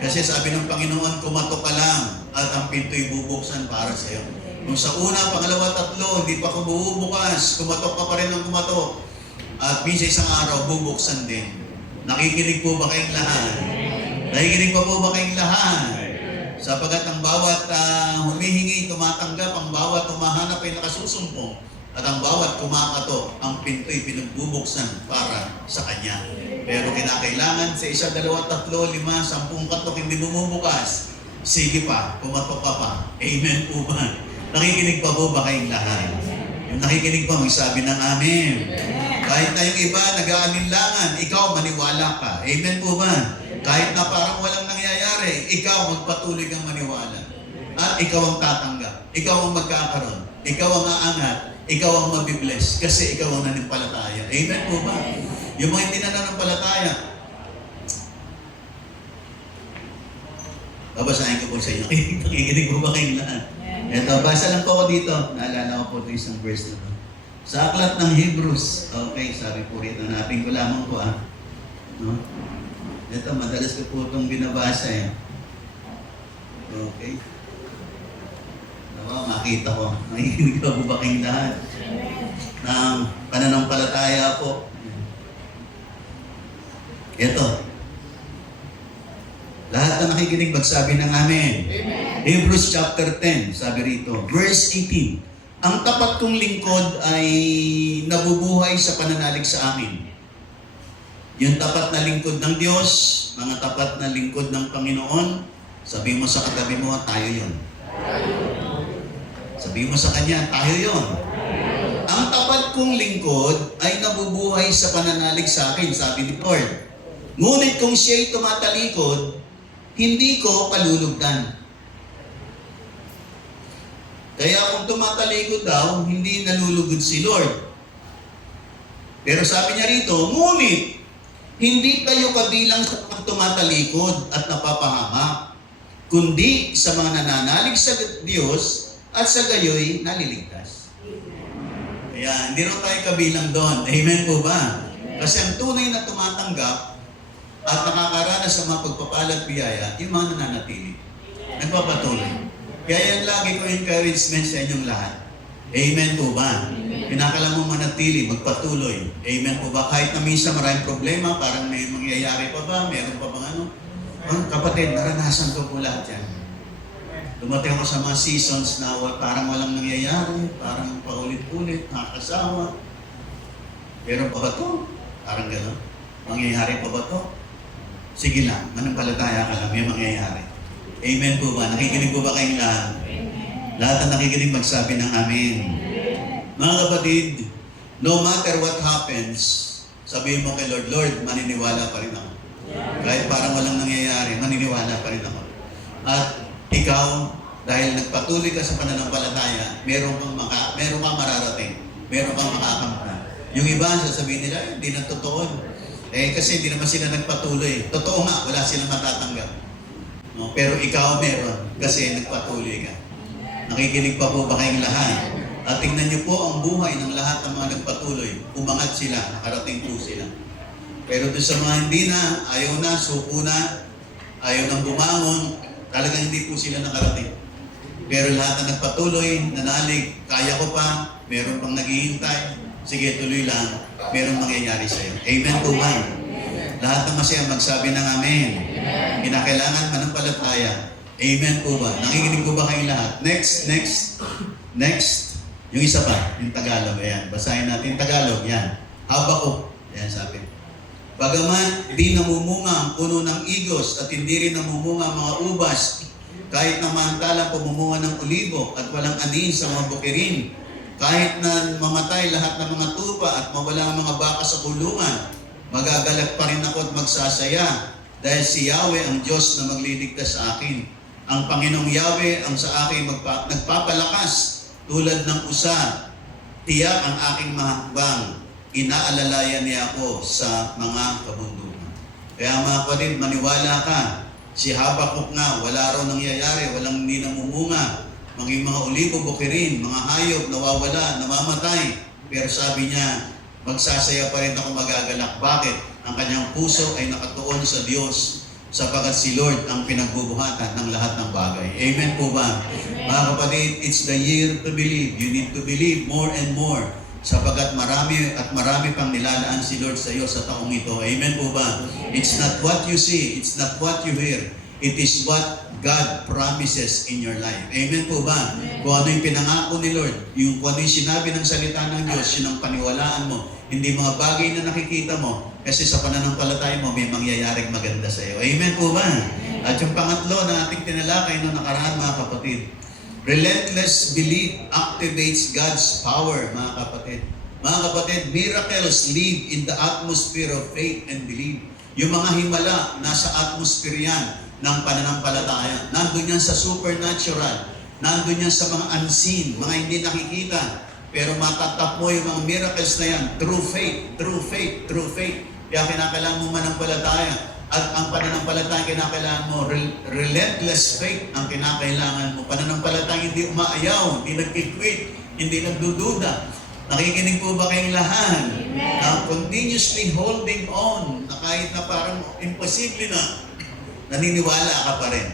Kasi sabi ng Panginoon, kumatok ka lang at ang pinto'y bubuksan para sa iyo. Kung sa una, pangalawa, tatlo, hindi pa ka bubukas, kumatok ka pa rin ng kumatok. At minsan isang araw, bubuksan din. Nakikinig po ba kayong lahat? Nakikinig pa po ba kayong lahat? Sapagat ang bawat humihingi, tumatanggap, ang bawat humahanap ay nakasusumpong, at ang bawat kumakato, ang pinto'y pinagbubuksan para sa Kanya. Pero kinakailangan sa 1, 2, 3, 5, 10 katok hindi bumubukas. Sige pa, kumatok ka pa. Amen po ba? Nakikinig pa po ba kayong lahat? Yung nakikinig pa, magsabi ng Amen. Kahit na yung iba nag-aalinlangan, ikaw maniwala ka. Amen po ba? Kahit na parang walang nangyayari, ikaw magpatuloy kang maniwala. At ikaw ang tatanggap. Ikaw ang magkakaroon. Ikaw ang aangat. Ikaw ang mabibless. Kasi ikaw ang nanampalataya. Amen po ba? Yung mga hindi nananampalataya, babasahin ko po sa inyo. Nakikinig po ba kayong lahat? Ito, basa lang po ako dito. Naalala ko po ito isang verse na to. Sa aklat ng Hebrews. Okay, sabi po rito. Hanapin ko lamang po No? Ito, madalas ko po itong binabasa Okay. Makita ko. Nakikinig po ba kayong lahat? Ng pananampalataya po. Ito. Lahat na nakikinig magsabi ng Amen. Hebrews chapter 10, sabi rito, verse 18. Ang tapat kong lingkod ay nabubuhay sa pananalig sa amin. Yung tapat na lingkod ng Diyos, mga tapat na lingkod ng Panginoon, sabi mo sa katabi mo, tayo yun. Sabi mo sa Kanya, tayo yun. Ang tapat kong lingkod ay nabubuhay sa pananalig sa akin, sabi ni Lord. Ngunit kung siya'y tumatalikod, hindi ko kalulugdan. Kaya kung tumatalikod daw, hindi nalulugod si Lord. Pero sabi niya rito, ngunit, hindi kayo kabilang sa tumatalikod at napapahamak, kundi sa mga nananalig sa Diyos at sa gayoy naliligtas. Kaya hindi rin tayo kabilang doon. Amen po ba? Kasi ang tunay na tumatanggap at nakakaranas sa mga pagpapalat biyaya, yung mga nananatili. Nagpapatuloy. Kaya yan lagi ko encouragement sa inyong lahat. Amen po ba? Kinakailangan mo manatili, magpatuloy. Amen po ba? Kahit na minsan maraming problema, parang may mangyayari pa ba? Meron pa bang ano? Kapatid, naranasan ko po lahat yan. Dumating ako sa mga seasons na parang walang nangyayari, parang paulit-ulit, nakakasawa. Meron pa ba to? Parang gano'n. Mangyayari pa ba to? Sige lang, manampalataya ka lang, may mangyayari. Amen po ba? Nakikinig po ba kayong lahat? Lahat ang nakikinig magsabi ng Amen. Mga kapatid, no matter what happens, sabihin mo kay Lord, Lord, maniniwala pa rin ako. Kahit parang walang nangyayari, maniniwala pa rin ako. At ikaw, dahil nagpatuloy ka sa pananampalataya, meron kang mararating. Meron kang makakamtan. Yung iba, sasabihin nila, hindi na totoo. Kasi hindi naman sila nagpatuloy. Totoo nga, wala silang matatanggap. No? Pero ikaw meron, kasi nagpatuloy ka. Nakikinig pa po ba kayong lahat? At tingnan niyo po ang buhay ng lahat ng mga nagpatuloy. Umangat sila, nakarating po sila. Pero doon sa mga hindi na, ayaw na, suko na, ayaw nang bumangon, talagang hindi po sila nakarating. Pero lahat na nagpatuloy, nanalig, kaya ko pa, meron pang naghihintay, sige, tuloy lang, meron mangyayari sa'yo. Amen po ba? Lahat ng masaya magsabi ng amen. Kinakailangan manampalataya. Amen po ba? Nakikinig po ba kayong lahat? Next. Yung isa pa, yung Tagalog. Ayan, basahin natin yung Tagalog. Yan. Habakuk. Ayan sabi. Bagaman di namumunga ang puno ng igos at hindi rin namumunga ang mga ubas, kahit na maantalang pumumunga ng olibo at walang anin sa mga bukirin, kahit na mamatay lahat ng mga tupa at mawala ang mga baka sa kulungan, magagalak pa rin ako at magsasaya dahil si Yahweh ang Diyos na magliligtas sa akin. Ang Panginoong Yahweh ang sa akin nagpapalakas tulad ng usa. Tiyak ang aking mahakbang. Inaalalayan niya ako sa mga kabundukan. Kaya mga kapatid, maniwala ka. Si Habakuk nga, wala raw nangyayari, walang hindi namumunga. Maging mga olibo, bukirin, mga hayop, nawawala, namamatay. Pero sabi niya, magsasaya pa rin ako, magagalak. Bakit? Ang kanyang puso ay nakatuon sa Diyos sapagkat si Lord ang pinagbubuhatan ng lahat ng bagay. Amen po ba? Amen. Mga kapatid, it's the year to believe. You need to believe more and more sapagkat marami at marami pang nilalaan si Lord sa iyo sa taong ito. Amen po ba? It's not what you see, it's not what you hear. It is what God promises in your life. Amen po ba? Kung ano yung pinangako ni Lord, kung ano yung sinabi ng salita ng Diyos, yun ang paniwalaan mo. Hindi mga bagay na nakikita mo, kasi sa pananampalataya mo, may mangyayaring maganda sa iyo. Amen po ba? At yung pangatlo na ating tinalakay noong nakaraan, mga kapatid, relentless belief activates God's power, mga kapatid. Mga kapatid, miracles live in the atmosphere of faith and belief. Yung mga himala, nasa atmosphere yan ng pananampalataya. Nandun yan sa supernatural. Nandun yan sa mga unseen, mga hindi nakikita. Pero matatap mo yung mga miracles na yan through faith, through faith, through faith. Kaya kinakailangan mo manampalataya. At ang pananampalataya kinakailangan mo, relentless faith ang kinakailangan mo. Pananampalataya hindi umaayaw, hindi nagkikwit, hindi nagdududa. Nakikinig po ba kayong lahat? Na continuously holding on, na kahit na parang imposible na, naniniwala ka pa rin.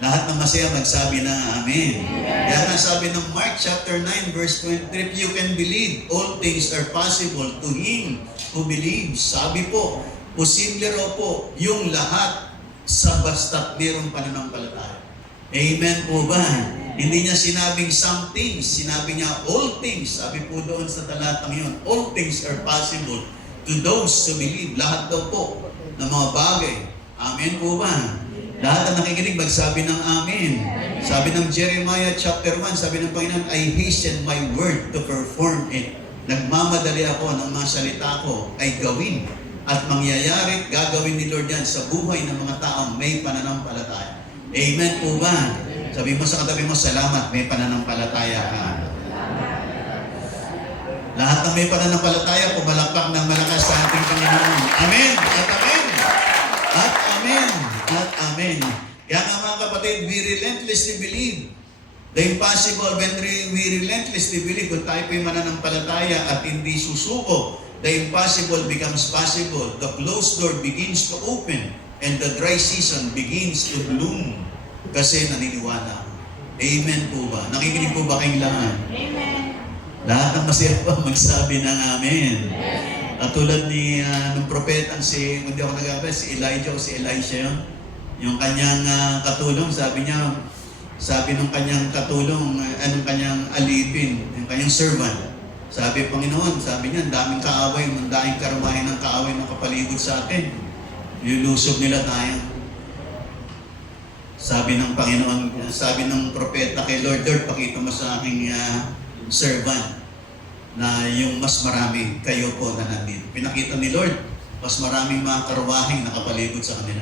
Lahat ng masaya magsabi na Amen. Yan ang sabi ng Mark chapter 9 verse 23, if you can believe, all things are possible to him who believes. Sabi po, posible raw po yung lahat sa basta't mayroong pananampalataya. Amen po ba? Hindi niya sinabing some things, sinabi niya all things. Sabi po doon sa talatang yun, all things are possible to those who believe. Lahat daw po ng mga bagay. Amen po ba? Lahat ang nakikinig magsabi ng Amen. Sabi ng Jeremiah chapter 1, sabi ng Panginoon, I hasten my word to perform it. Nagmamadali ako ng mga salita ko ay gawin. At mangyayari, gagawin ni Lord yan sa buhay ng mga taong may pananampalataya. Amen po ba? Sabi mo sa katabi mo, salamat, may pananampalataya ka. Lahat ng may pananampalataya, pumalakpak ng malakas sa ating Panginoon. Amen! At amen! At amen! At amen! Kaya nga mga kapatid, we relentlessly believe. The impossible, when we relentlessly believe, kung tayo po'y mananampalataya at hindi susuko, the impossible becomes possible. The closed door begins to open and the dry season begins to bloom. Kasi naniniwala. Amen po ba? Nakikinig po ba kayong lahat? Amen. Lahat ng masaya pa magsabi ng Amen. At tulad ni ng propetang hindi ako nag-abay, si Elijah o si Elisha yun. Yung kanyang katulong, sabi ng kanyang katulong, anong kanyang alipin, yung kanyang servant. Sabi Panginoon, sabi niya, daming kaaway, daming karamahin ng kaaway na kapalibot sa atin. Nilusob nila tayo. Sabi ng Panginoon, sabi ng propeta kay Lord, pakita mo sa aking servant na yung mas marami kayo po na nandito. Pinakita ni Lord, mas maraming mga karwahing nakapalibot sa kanila.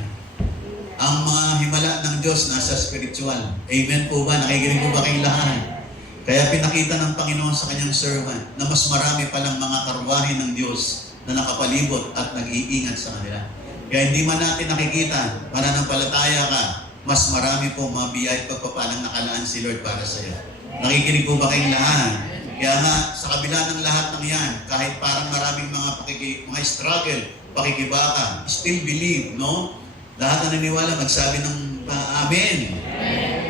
Ang mga himala ng Diyos nasa spiritual. Amen po ba? Nakikinig po ba kayong lahat? Kaya pinakita ng Panginoon sa kanyang servant na mas marami palang mga karwahe ng Diyos na nakapalibot at nag-iingat sa kanila. Kaya hindi man natin nakikita, pananampalataya ka, mas marami po mabiyay pagpapalang nakalaan si Lord para sa iyo. Nakikinig po ba kayong lahat? Kaya nga, sa kabila ng lahat ng yan, kahit parang maraming mga struggle, pakikibaka, still believe, no? Lahat na naniniwala, magsabi ng Amen.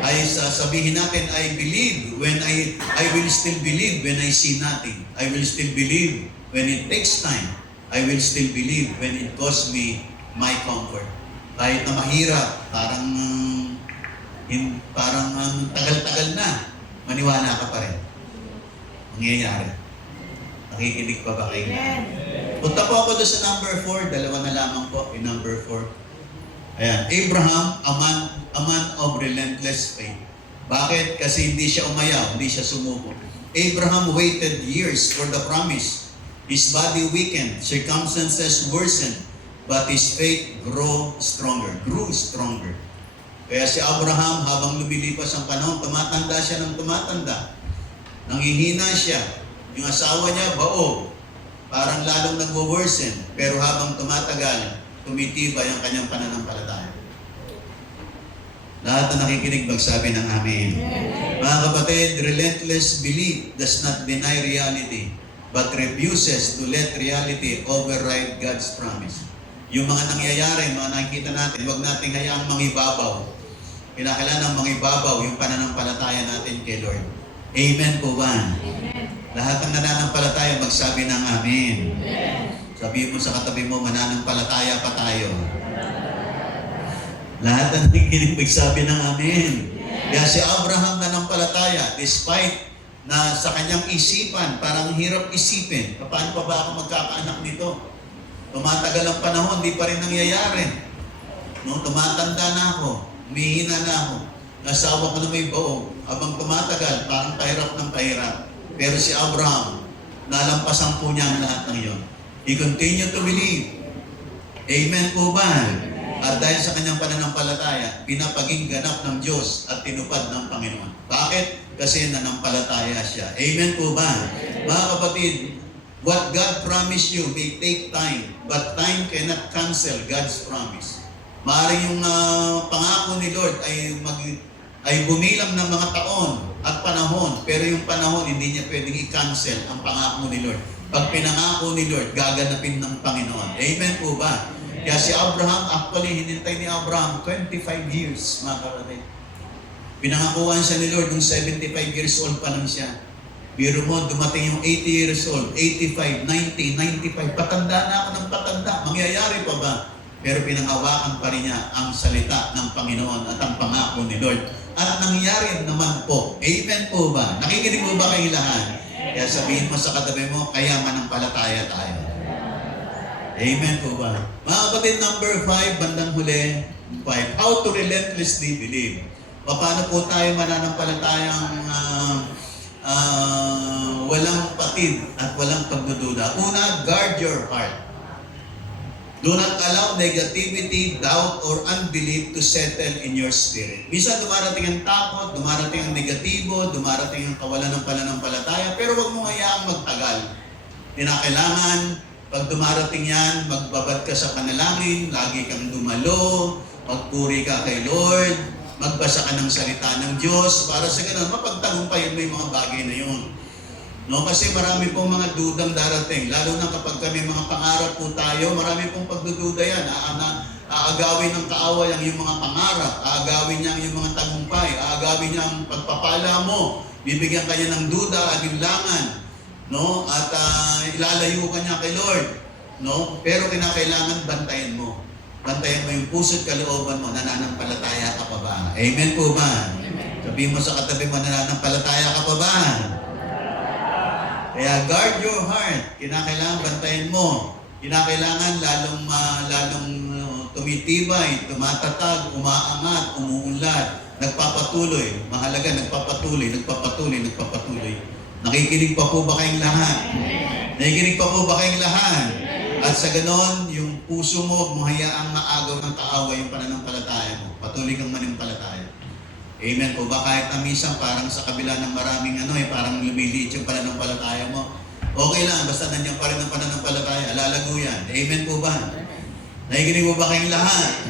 Ay sasabihin natin, I believe when I will still believe when I see nothing. I will still believe when it takes time. I will still believe when it costs me my comfort. Kahit na mahirap, parang tagal-tagal na, maniwala ka pa rin. Mangyayari. Nakikinig pa ba kayo? Punta po ako doon sa number 4. Dalawa na lamang po, in number 4. Ayan, Abraham, a man of relentless faith. Bakit? Kasi hindi siya umayaw, hindi siya sumuko. Abraham waited years for the promise. His body weakened, circumstances worsened, but his faith grew stronger. Kaya si Abraham, habang lumilipas ang panahon, tumatanda siya ng tumatanda. Nanghihina siya. Yung asawa niya, baog. Parang lalong nagwo-worsen. Pero habang tumatagal, tumitibay ang kanyang pananampalataya. Lahat na nakikinig, magsabi ng amen. Mga kapatid, relentless belief does not deny reality, but refuses to let reality override God's promise. Yung mga nangyayari, mga nakikita natin, huwag nating hayaang mangibabaw. Kinakailangan mangibabaw yung pananampalataya natin kay Lord. Amen po ba? Amen. Lahat ng nananampalataya, magsabi ng amen. Amen. Sabihin mo sa katabi mo, mananampalataya pa tayo. Lahat ng nakikinig, magsabi ng amen. Kaya si Abraham nanampalataya, despite na sa kanyang isipan, parang hirap isipin, paano pa ba ako magkakaanak nito? Tumatagal ang panahon, di pa rin nangyayari. No, tumatanda na ako, humihina na ako, nasawa ko na may baog. Habang tumatagal, parang pahirap ng pahirap. Pero si Abraham, nalampasan po niya ang lahat ng iyon. He continued to believe. Amen po ba? At dahil sa kanyang pananampalataya, pinapaging ganap ng Diyos at tinupad ng Panginoon. Bakit? Kasi nanampalataya siya. Amen po ba? Mga kapatid, what God promised you may take time, but time cannot cancel God's promise. Maaaring yung pangako ni Lord ay bumilang ng mga taon at panahon, pero yung panahon hindi niya pwedeng i-cancel ang pangako ni Lord. Pag pinangako ni Lord, gaganapin ng Panginoon. Amen po ba? Kaya si Abraham, actually, hinintay ni Abraham 25 years, mga kapatid. Pinangakuhan siya ni Lord nung 75 years old pa lang siya. Biro mo, dumating yung 80 years old, 85, 90, 95. Patanda na ako ng patanda. Mangyayari pa ba? Pero pinangawakan pa rin niya ang salita ng Panginoon at ang pangako ni Lord. At nangyayari naman po. Amen po ba? Nakikinig mo ba kayo lahat? Kaya sabihin mo sa katabi mo, kaya mananampalataya tayo. Amen po ba? Mga kapatid, number 5, bandang huli, 5. How to relentlessly believe. Paano po tayo mananampalatayang walang patid at walang pagdududa? Una, guard your heart. Do not allow negativity, doubt, or unbelief to settle in your spirit. Minsan dumarating ang takot, dumarating ang negatibo, dumarating ang kawalan ng pananampalataya, pero huwag mo hayaang magtagal. Kinakailangan, pag dumarating yan, magbabad ka sa panalangin, lagi kang dumalo, magpuri ka kay Lord, magbasa ka ng salita ng Diyos, para sa ganun, mapagtagumpayan mo yung mga bagay na yun. No, kasi marami pong mga dudang darating, lalo na kapag kami mga pangarap po tayo, marami pong pagdududa yan. Aagawin ng kaaway ang iyong mga pangarap, aagawin niya ang iyong mga tagumpay, aagawin niya ang pagpapala mo, bibigyan kanya ng duda, alinlangan, no? At ilalayo ka niya kay Lord, no? Pero kinakailangan bantayan mo. Bantayan mo yung puso't kalooban mo, nananampalataya ka pa ba? Amen po ba? Sabihin mo sa katabi mo, nananampalataya ka pa ba? Kaya guard your heart. Kinakailangan bantayan mo. Kinakailangan lalong tumitibay, tumatatag, umaangat, umuunlad, nagpapatuloy. Mahalaga, nagpapatuloy. Nakikinig pa po ba kayong lahat? Nakikinig pa po ba kayong lahat? At sa ganon, yung puso mo, hayaang maagaw ng kaaway yung pananampalataya mo. Patuloy kang manimpalataya. Amen po ba? Kahit na minsan parang sa kabila ng maraming parang lumiliit yung pananampalataya mo. Okay lang, basta nandiyan pa rin ang pananampalataya. Alalago yan. Amen po ba? Nakikinig mo ba kayong lahat?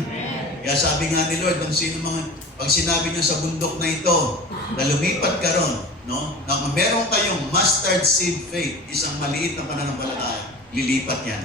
Kaya sabi nga ni Lord, pag sinabi niyo sa bundok na ito, na lumipat ka ron, no? Na meron kayong mustard seed faith, isang maliit na pananampalataya, lilipat yan.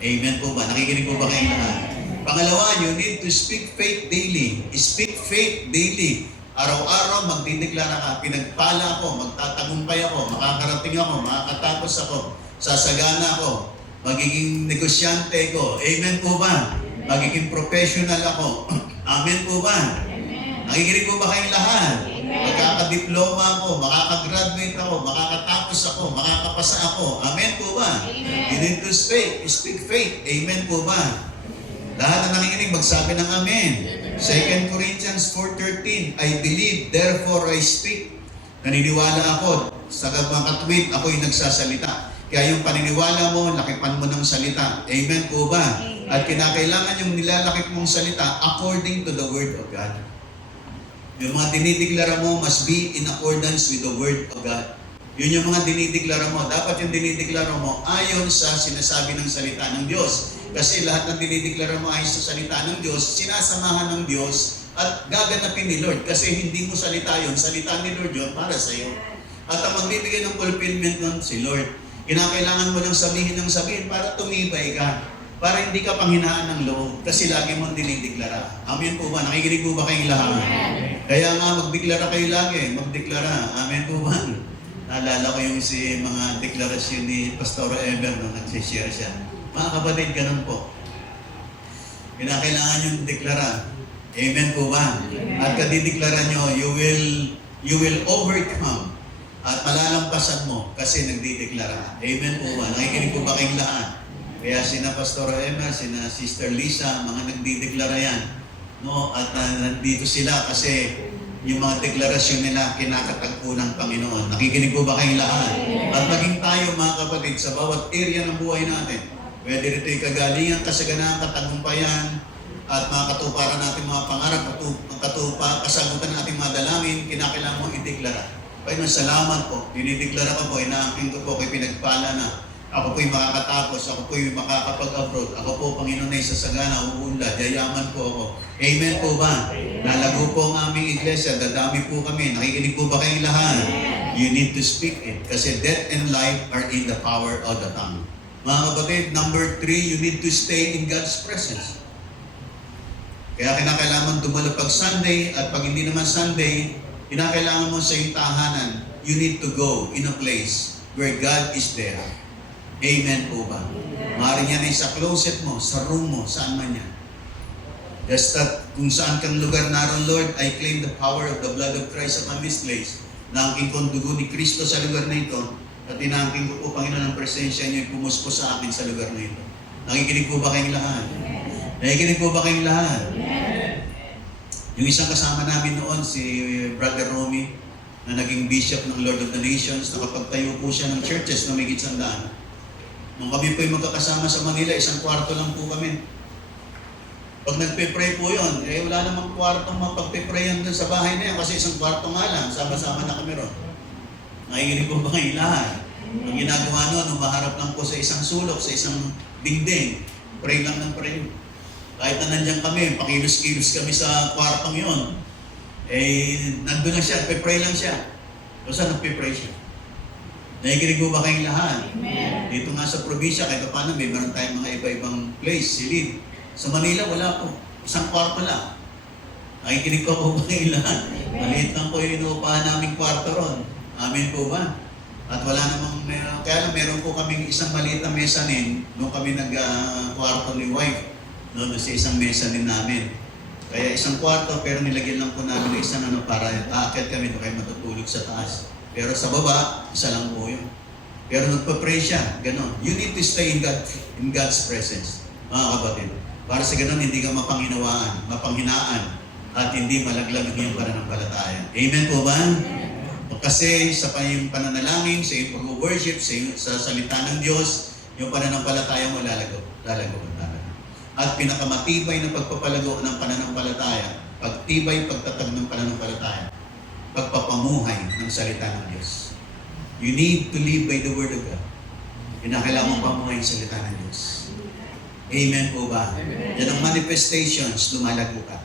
Amen po ba? Nakikinig po ba kayong lahat? Pangalawa, you need to speak faith daily. Speak faith daily. Araw-araw magdideklara ka, pinagpala ako, magtatagumpay ako, makakarating ako, makakatapos ako, sasagana ako, magiging negosyante ko. Amen po ba? Magiging professional ako. Amen po ba? Nakikinig po ba kayong lahat? Magkakadiploma ako, makakagraduate ako, makakatapos ako, makakapasa ako. Amen po ba? You need to speak faith. Amen po ba? Lahat na nakikinig, magsabi ng amen. 2 Corinthians 4:13, I believe, therefore I speak. Naniniwala ako, sa mga katuwid, ako'y nagsasalita. Kaya yung paniniwala mo, lakipan mo ng salita. Amen po ba? At kinakailangan yung nilalakip mong salita according to the Word of God. Yung mga dinideklara mo must be in accordance with the Word of God. Yun yung mga dinideklara mo. Dapat yung dinideklara mo ayon sa sinasabi ng salita ng Diyos. Kasi lahat ng dinideklara mo ayon sa salita ng Diyos, sinasamahan ng Diyos at gaganapin ni Lord. Kasi hindi mo salita yun, salita ni Lord yun para sa iyo. At ang magbibigay ng fulfillment nun, si Lord. Kinakailangan mo lang sabihin ng sabihin para tumibay ka. Para hindi ka panghinaan ng loob. Kasi lagi mong dinideklara. Amen po ba? Nakikinig po ba kayong lahat? Kaya nga, magdeklara kayo lagi. Magdeklara. Amen po ba? Naalala ko yung mga deklarasyon ni Pastor Ever nung nagsishare siya. Mga kapatid, ganun po. Kinakailangan yung deklara. Amen po ba? At kadideklara nyo, you will overcome. At malalampasan mo kasi nagdideklara. Amen po ba? Nakikinig po ba kayong lahat? Kaya sina Pastor Emma, sina Sister Lisa, mga nagdideklara yan. No? At nandito sila kasi yung mga deklarasyon nila kinakatagpo ng Panginoon. Nakikinig po ba kayong lahat? At maging tayo mga kapatid sa bawat area ng buhay natin. Pwede rito yung kagalingan, kasaganaan, katagumpayan, at mga katuparan natin mga pangarap, kasagutan natin mga dalangin, kinakailangan mo ideklara. Panginoon, salamat po. Dinideklara ko po, inaangkin ko po, kayo pinagpala na. Ako po'y makakatapos, ako po'y makakapag-abroad, ako po, Panginoon ay sasagana, uunlad, yayaman po ako. Amen po ba? Lalago po ang aming iglesia, dadami po kami. Nakikinig po ba kayong lahat? You need to speak it. Kasi death and life are in the power of the tongue. Mga kapatid, number 3, you need to stay in God's presence. Kaya kinakailangan dumalo pag Sunday, at pag hindi naman Sunday, kinakailangan mo sa iyong tahanan, you need to go in a place where God is there. Amen po ba? Maaaring yan ay sa closet mo, sa room mo, saan man yan. Just that kung saan kang lugar naroon, Lord, I claim the power of the blood of Christ upon this place. Naangking ko ang dugo ni Kristo sa lugar na ito, at inaangking ko po, Panginoon, ang presensya niyo ay pumuspos sa akin sa lugar na ito. Nakikinig po ba kayong lahat? Nakikinig po ba kayong lahat? Yung isang kasama namin noon, si Brother Romy, na naging bishop ng Lord of the Nations, nakapagtayo po siya ng churches na may gitsandaan. Nung kami po'y magkakasama sa Manila, isang kwarto lang po kami. Pag nagpe-pray po yun, wala namang kwartong mapagpe-prayan doon sa bahay na yan kasi isang kwarto nga lang, sama-sama na kami ron. Nakikinig po ba kayo lahat? Ang ginagawa noon, umaharap lang po sa isang sulok, sa isang dingding, pray lang ng pray. Kahit na nandiyan kami, pakilos-kilos kami sa kwartong yun, nandun na siya, pe-pray lang siya. O saan nagpe-pray siya? Nakikinig po ba kayong lahat? Amen. Dito nga sa probinsya, kahit paano, may meron tayong mga iba-ibang place, silid. Sa Manila, wala po. Isang kwarto lang. Nakikinig po ba kayong lahat? Maliit lang po yung inuupahan naming kwarto ron. Amen po ba? At wala namang, kaya lang meron po kaming isang maliit na mezanin nung kami nag-kwarto ni wife. No, sa isang mezanin namin. Kaya isang kwarto, pero nilagyan lang po namin ng isang para aakyat kami doon kayo matutulog sa taas. Pero sa baba, isa lang po yun. Pero nagpa-pray siya, gano'n. You need to stay in God's presence, mga kapatid. Para sa gano'n, hindi ka mapanghinaan, at hindi malaglag ang iyong pananampalataya. Amen po ba? Kasi sa iyong pananalangin, sa iyong pag-worship, sa salita ng Diyos, yung pananampalataya mo lalago. At pinakamatibay na pagpapalago ng pananampalataya, pagtibay, pagtatag ng pananampalataya, pagpapamuhay ng salita ng Diyos. You need to live by the Word of God. Kinakailangan mong pamuhay ang salita ng Diyos. Amen po ba? Amen. Yan ang manifestations, lumalago ka.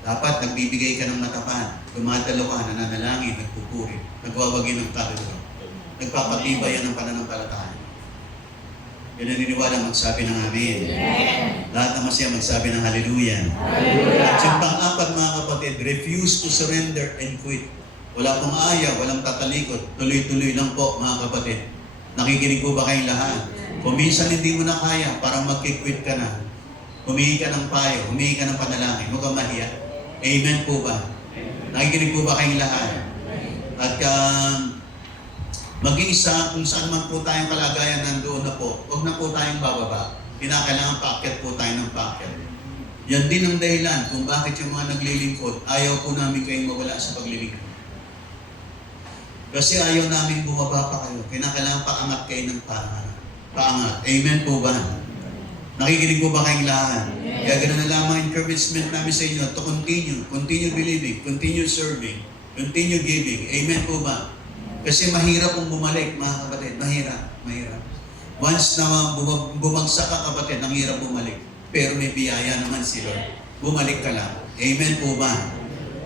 Dapat nagbibigay ka ng matapan, dumadalo ka, nananalangin, nagpupuri, nagwawagi ng kaluluwa. Nagpapatibay yan ng pananampalataya. Yung naniniwala magsabi ng amin. Lahat na masaya magsabi ng hallelujah. At yung pang-apat mga kapatid, refuse to surrender and quit. Wala pong ayaw, walang tatalikod. Tuloy-tuloy lang po mga kapatid. Nakikinig po ba kayong lahat? Kung minsan hindi mo na kaya, parang magkikwit ka na. Humingi ka ng payo, humingi ka ng panalangin, huwag kang mahiya. Amen po ba? Nakikinig po ba kayong lahat? At mag-iisa, kung saan man po tayong kalagayan nandoon na po, huwag na po tayong bababa. Kinakailangan paakyat po tayo ng paakyat. Yan din ang dahilan kung bakit yung mga naglilingkod, ayaw po namin kayong mawala sa paglilingkod. Kasi ayaw namin bumaba pa kayo. Kinakailangan paangat kayo ng paangat. Amen po ba? Nakikinig po ba kayong lahat? Kaya ganoon na lamang encouragement namin sa inyo to continue believing, continue serving, continue giving. Amen po ba? Kasi mahirap kung bumalik, mga kapatid. Mahirap. Once na bumagsak ka, kapatid, ang hirap bumalik. Pero may biyaya naman si Lord. Bumalik ka lang. Amen po ba?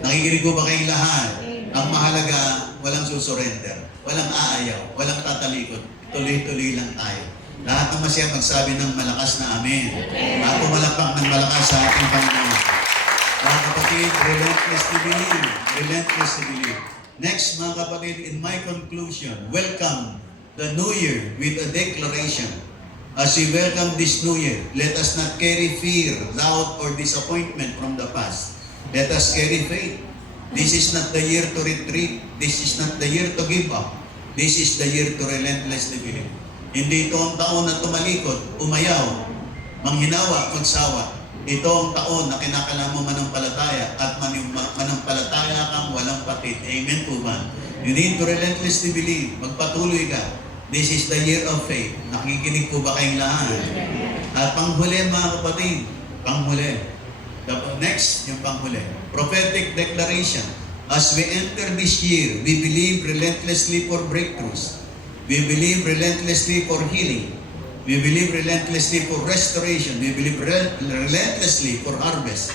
Nakikinig po ba kayong lahat? Ang mahalaga, walang susurrender, walang aayaw, walang tatalikod. Tuloy-tuloy lang tayo. Lahat ng masaya magsabi ng malakas na amen. At pumalakpak ng malakas sa ating Panginoon. Mga kapatid, relentlessly believe. Next, mga kapatid, in my conclusion, welcome the New Year with a declaration. As we welcome this New Year, let us not carry fear, doubt, or disappointment from the past. Let us carry faith. This is not the year to retreat. This is not the year to give up. This is the year to relentlessly believe. Hindi ito ang taon na tumalikod, umayaw, manghinawa, magsawa. Ito ang taon na kinakailangan mo manampalataya at manampalataya kang walang patid. Amen po ba? You need to relentlessly believe. Magpatuloy ka. This is the year of faith. Nakikinig po ba kayong lahat? At panghuli mga kapatid, panghuli. Next, yung panghuli. Prophetic declaration. As we enter this year, we believe relentlessly for breakthroughs. We believe relentlessly for healing. We believe relentlessly for restoration. We believe relentlessly for harvest.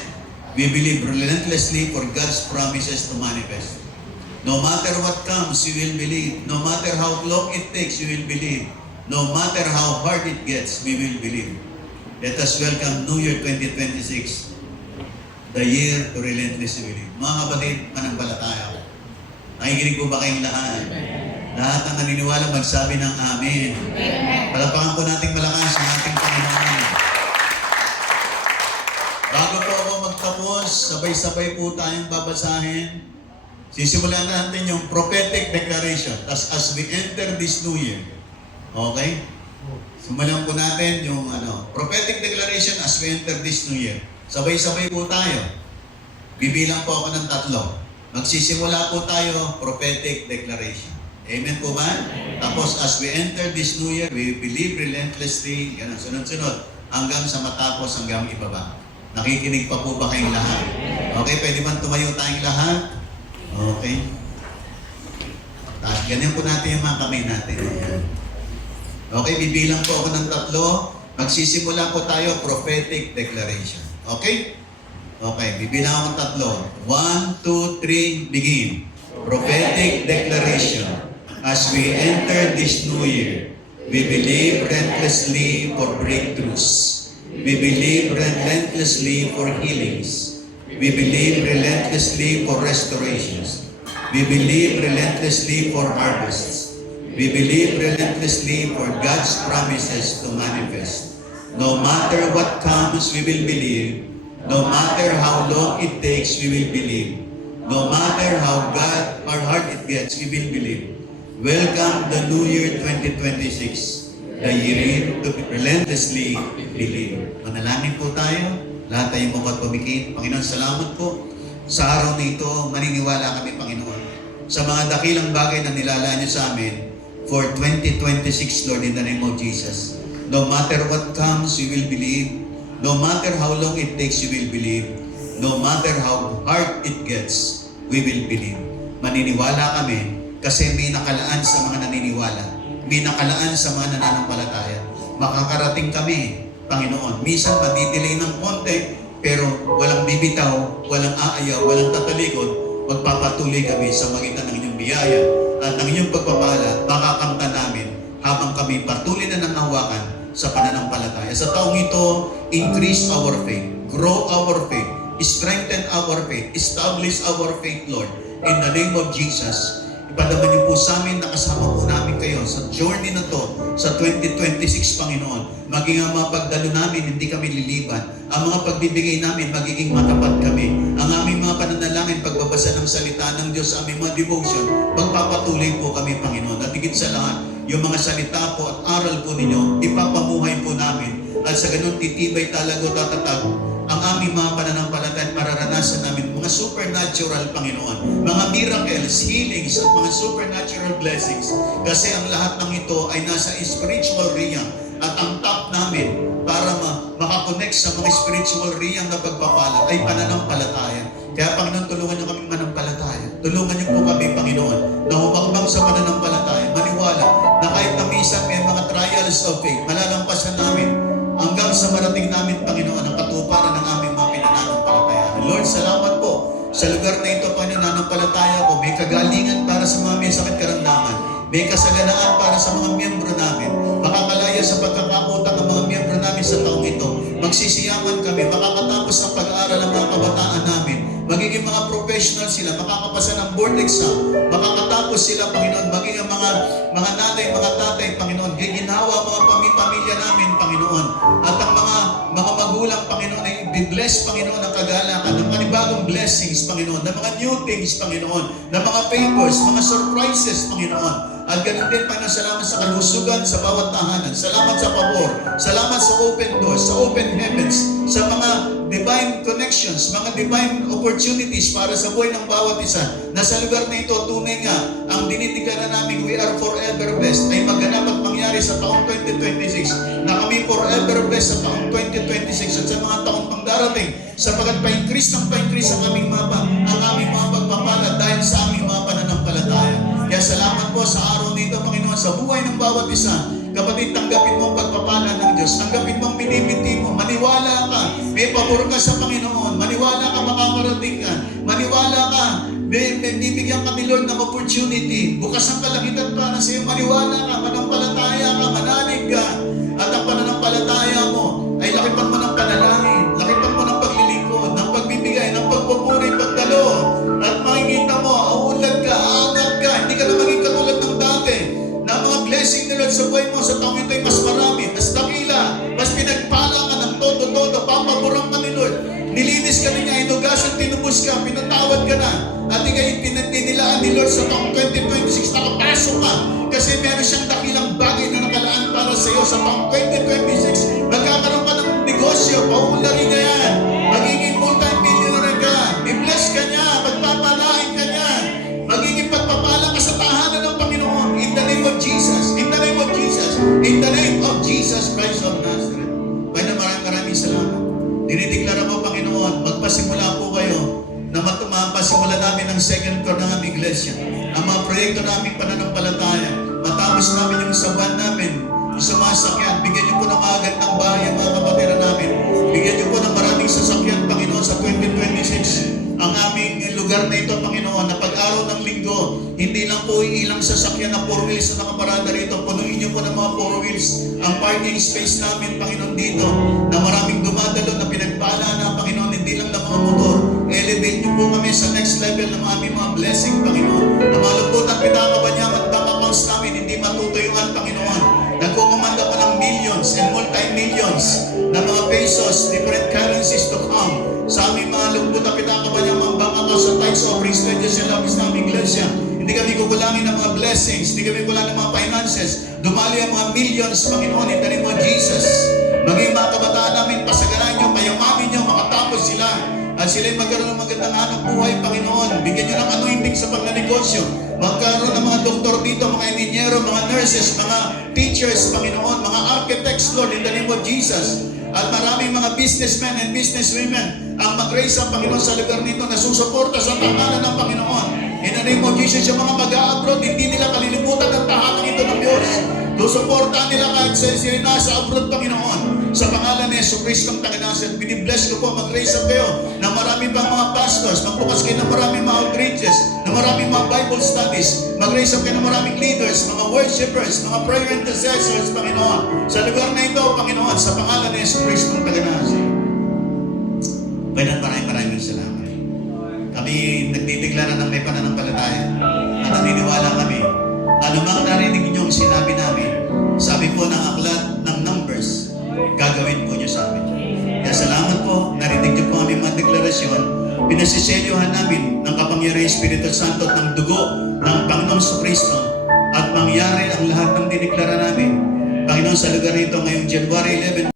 We believe relentlessly for God's promises to manifest. No matter what comes, you will believe. No matter how long it takes, you will believe. No matter how hard it gets, we will believe. Let us welcome New Year 2026, the year to relentlessly believe. Mga kapatid, manampalataya. Nakikinig po ba kayong lahat? Lahat ng naniniwala magsabi ng amen. Palapakan po nating malakas ang ating Panginoon. Bago po ako magtapos, sabay-sabay po tayong babasahin. Sisimulan natin yung prophetic declaration as we enter this new year. Okay? Simulan po natin yung prophetic declaration as we enter this new year. Sabay-sabay po tayo. Bibilang po ako ng 3. Magsisimula po tayo, prophetic declaration. Amen po ba? Tapos as we enter this new year, we believe relentlessly, ganun, sunod-sunod, hanggang sa matapos, hanggang ibaba. Nakikinig pa po ba kayong lahat? Okay, pwede ba tumayo tayong lahat? Okay. Tapos ganyan po natin yung mga kamay natin. Ayan. Okay, bibilang po ako ng 3. Magsisimula po tayo, prophetic declaration. Okay? Okay, bibilang ako ng 3. 1, 2, 3, begin. Prophetic declaration. As we enter this new year, we believe relentlessly for breakthroughs. We believe relentlessly for healings. We believe relentlessly for restorations. We believe relentlessly for harvests. We believe relentlessly for God's promises to manifest. No matter what comes, we will believe. No matter how long it takes, we will believe. No matter how hard it gets, we will believe. Welcome the New Year 2026, the year to relentlessly believe. Manalangin po tayo. Lahat tayong mukhang pumikit. Panginoon, salamat po. Sa araw nito, maniniwala kami, Panginoon, sa mga dakilang bagay na nilalaan niyo sa amin for 2026, Lord, in the name of Jesus. No matter what comes, we will believe. No matter how long it takes, you will believe. No matter how hard it gets, we will believe. Maniniwala kami kasi may nakalaan sa mga naniniwala. May nakalaan sa mga nananampalataya. Makakarating kami, Panginoon. Minsan madidelay ng konti, pero walang bibitaw, walang aayaw, walang tatalikod. Magpapatuloy kami sa magitan ng inyong biyaya at ng inyong pagpapala. Makakamtan namin habang kami patuloy na nanghawakan sa pananampalataya. Sa taong ito, increase our faith, grow our faith, strengthen our faith, establish our faith, Lord. In the name of Jesus, ipadama niyo po sa amin na kasama po namin kayo sa journey na to sa 2026, Panginoon. Maging ang mga pagdalo namin, hindi kami liliban. Ang mga pagbibigay namin, magiging matapat kami. Ang aming mga pananalangin, pagbabasa ng salita ng Diyos, aming mga devotion, magpapatuloy po kami, Panginoon. At higit sa lahat, yung mga salita po at aral po ninyo, ipapamuhay po namin. At sa ganun, titibay talaga tatatag ang aming mga pananampalataya at mararanasan namin mga supernatural, Panginoon. Mga miracles, healings, at mga supernatural blessings. Kasi ang lahat ng ito ay nasa spiritual realm. At ang top namin para makakonect sa mga spiritual realm na pagpapala ay pananampalataya. Kaya Panginoon, tulungan niyo kaming manampalataya. Tulungan niyo po kami, Panginoon, na humakbang sa pananampalataya. Maniwala na kahit na minsan may mga trials of faith, malalampasan namin hanggang sa marating namin, Panginoon, ang katuparan ng aming mga pinananampalataya. Lord, salamat po sa lugar na ito, Panginoon, nanampalataya ko. May kagalingan para sa mga may sakit karamdaman. May kasaganaan para sa mga miyembro namin. Makakalaya sa pagkakakutang ng mga miyembro namin sa taong ito. Magsisiyaman kami. Makakatapos ng pag-aaral ng mga kabataan namin. Magiging mga professional sila. Makakapasa ng board exam. Makakatapos sila, Panginoon. Magiging mga nanay, mga tatay, Panginoon. Giginawa mga pamilya namin, Panginoon. At ang mga magulang, Panginoon, ay i-bless, Panginoon, ang kagalakan ng panibagong blessings, Panginoon. Ng mga new things, Panginoon. Ng mga favors, mga surprises, Panginoon. At ganun din, Panginoon, salamat sa kalusugan sa bawat tahanan. Salamat sa pabor. Salamat sa open doors, sa open heavens, sa mga divine connections, mga divine opportunities para sa buhay ng bawat isa. Na sa lugar na ito, tunay nga, ang dinitigan na namin, we are forever blessed, ay magganap at mangyari sa taong 2026. Na kami forever blessed sa taong 2026 at sa mga taong pang darating, sapagkat pa-increase ang aming mga pagpapala dahil sa aming mga pananampalataya. Kaya salamat po sa araw nito, Panginoon, sa buhay ng bawat isa. Kapatid, tanggapin mo ang pagpapala ng Diyos. Tanggapin mo ang binibinti mo. Maniwala ka. May pabor ka sa Panginoon. Maniwala ka, makakarating ka. Maniwala ka. Bibigyan ka ni Lord ng opportunity. Bukas ang kalangitan para sa iyo. Maniwala ka. Manampalataya ka. Manalig ka. At ang pananampalataya mo ay lakipan mo ng panalangin. Lakipan mo ng paglilingkod, ng pagbibigay, ng pagpupuri, pagdalo. At makikita mo, auunlad ka, aangat ka. Hindi ka na maging katulad ng dati. Na mga blessing ni Lord sa buhay mo sa taong ito ay mas marami, mas dakila, mas pinagpala ka ng todo-todo, papaburang ka ni Lord. Nilinis ka niya, inugasan, tinubos ka, pinatawad ka na. At ikay pinagdinilaan ni Lord sa taong 2026, nakapasok ka. Kasi meron siyang dakilang bagay na nakalaan para sa iyo sa taong 2026. Magkakaroon ka ng negosyo, paunlarin niya yan. Magiging multi-millionaire ka. I-bless ka niya, pagpapalain ka niya. Magiging pagpapala ka sa tahanan ng Panginoon. In the name of Jesus. In the name of Jesus. In the name of Jesus Christ of Nazareth. Kaya na maraming salamat. Dinideklara ko, Panginoon, magpasimula po kayo na mapasimula namin ang second floor ng aming iglesia. Ang mga proyekto namin pananampalataya. Matapos namin yung saban namin, yung sa mga sakyan. Bigyan niyo po ng mga gandang bahay ang mga kapatiran namin. Bigyan niyo po ng maraming sasakyan, Panginoon, sa 2026. Ang aming lugar na ito, Panginoon, na pag-araw ng linggo, hindi lang po ilang sasakyan na 4 wheels na nakaparada rito. Punuin niyo po ng mga 4 wheels ang parking space namin, Panginoon, dito, na maraming dumadalo na pinagpala na, Panginoon, hindi lang ng mga motor. Elevate niyo po kami sa next level ng aming mga blessing, Panginoon. Ang mga lubutan, pinakabanyaman, bank accounts namin, hindi matutuyuan, Panginoon. Nagkukumanda pa ng millions and multi-millions na mga pesos, different currencies to come sa aming mga lubutan, pinakabanyaman, bank accounts sa tithes offerings, pledges, and labis na aming iglesia. Hindi kami kukulangin ng mga blessings, hindi kami kukulangin ng mga finances. Dumali ang mga millions, Panginoon, in the name of Jesus. Maging mga kabataan namin, pasagaran niyo, payamamin niyo, makatapos sila. At sila'y magkaroon ng magandang hanap buhay, Panginoon. Bigyan niyo ng anointing sa pagnanegosyo. Magkaroon ng mga doktor dito, mga eminyero, mga nurses, mga teachers, Panginoon, mga architects, Lord, in the name of Jesus. At maraming mga businessmen and businesswomen ang mag-raise ang Panginoon sa lugar nito na susuporta sa tahanan ng Panginoon. In the name of Jesus, yung mga mag-a-abroad, hindi nila kalilimutan ang tahanan ito ng Diyos. Susuportahan nila kahit sila nasa abroad, Panginoon. Sa pangalan ni Yesu Cristo ang Panginoon, binibless ko po, mag-raise up kayo na marami pang mga pastors, magbukas kayo ng maraming mga outreaches, na maraming mga Bible studies, mag-raise up kayo ng maraming leaders, mga worshipers, mga prayer intercessors, Panginoon. Sa lugar na ito, Panginoon, sa pangalan ni Yesu Cristo ang Panginoon. Kaya maraming salamat. Kami nagdideklara ng may pananampalataya at naniniwala kami. Ano mang narinig niyo ang sinabi namin, sabi po ng aklat ng Numbers, gagawin po niyo sa amin. Kaya salamat po, narinig niyo po kami mga deklarasyon, pinasiselyuhan namin ng kapangyarihan Espiritu Santo at ng dugo ng Panginoong Kristo at mangyari ang lahat ng dineklara namin. Panginoon, sa lugar nito ngayong January 11,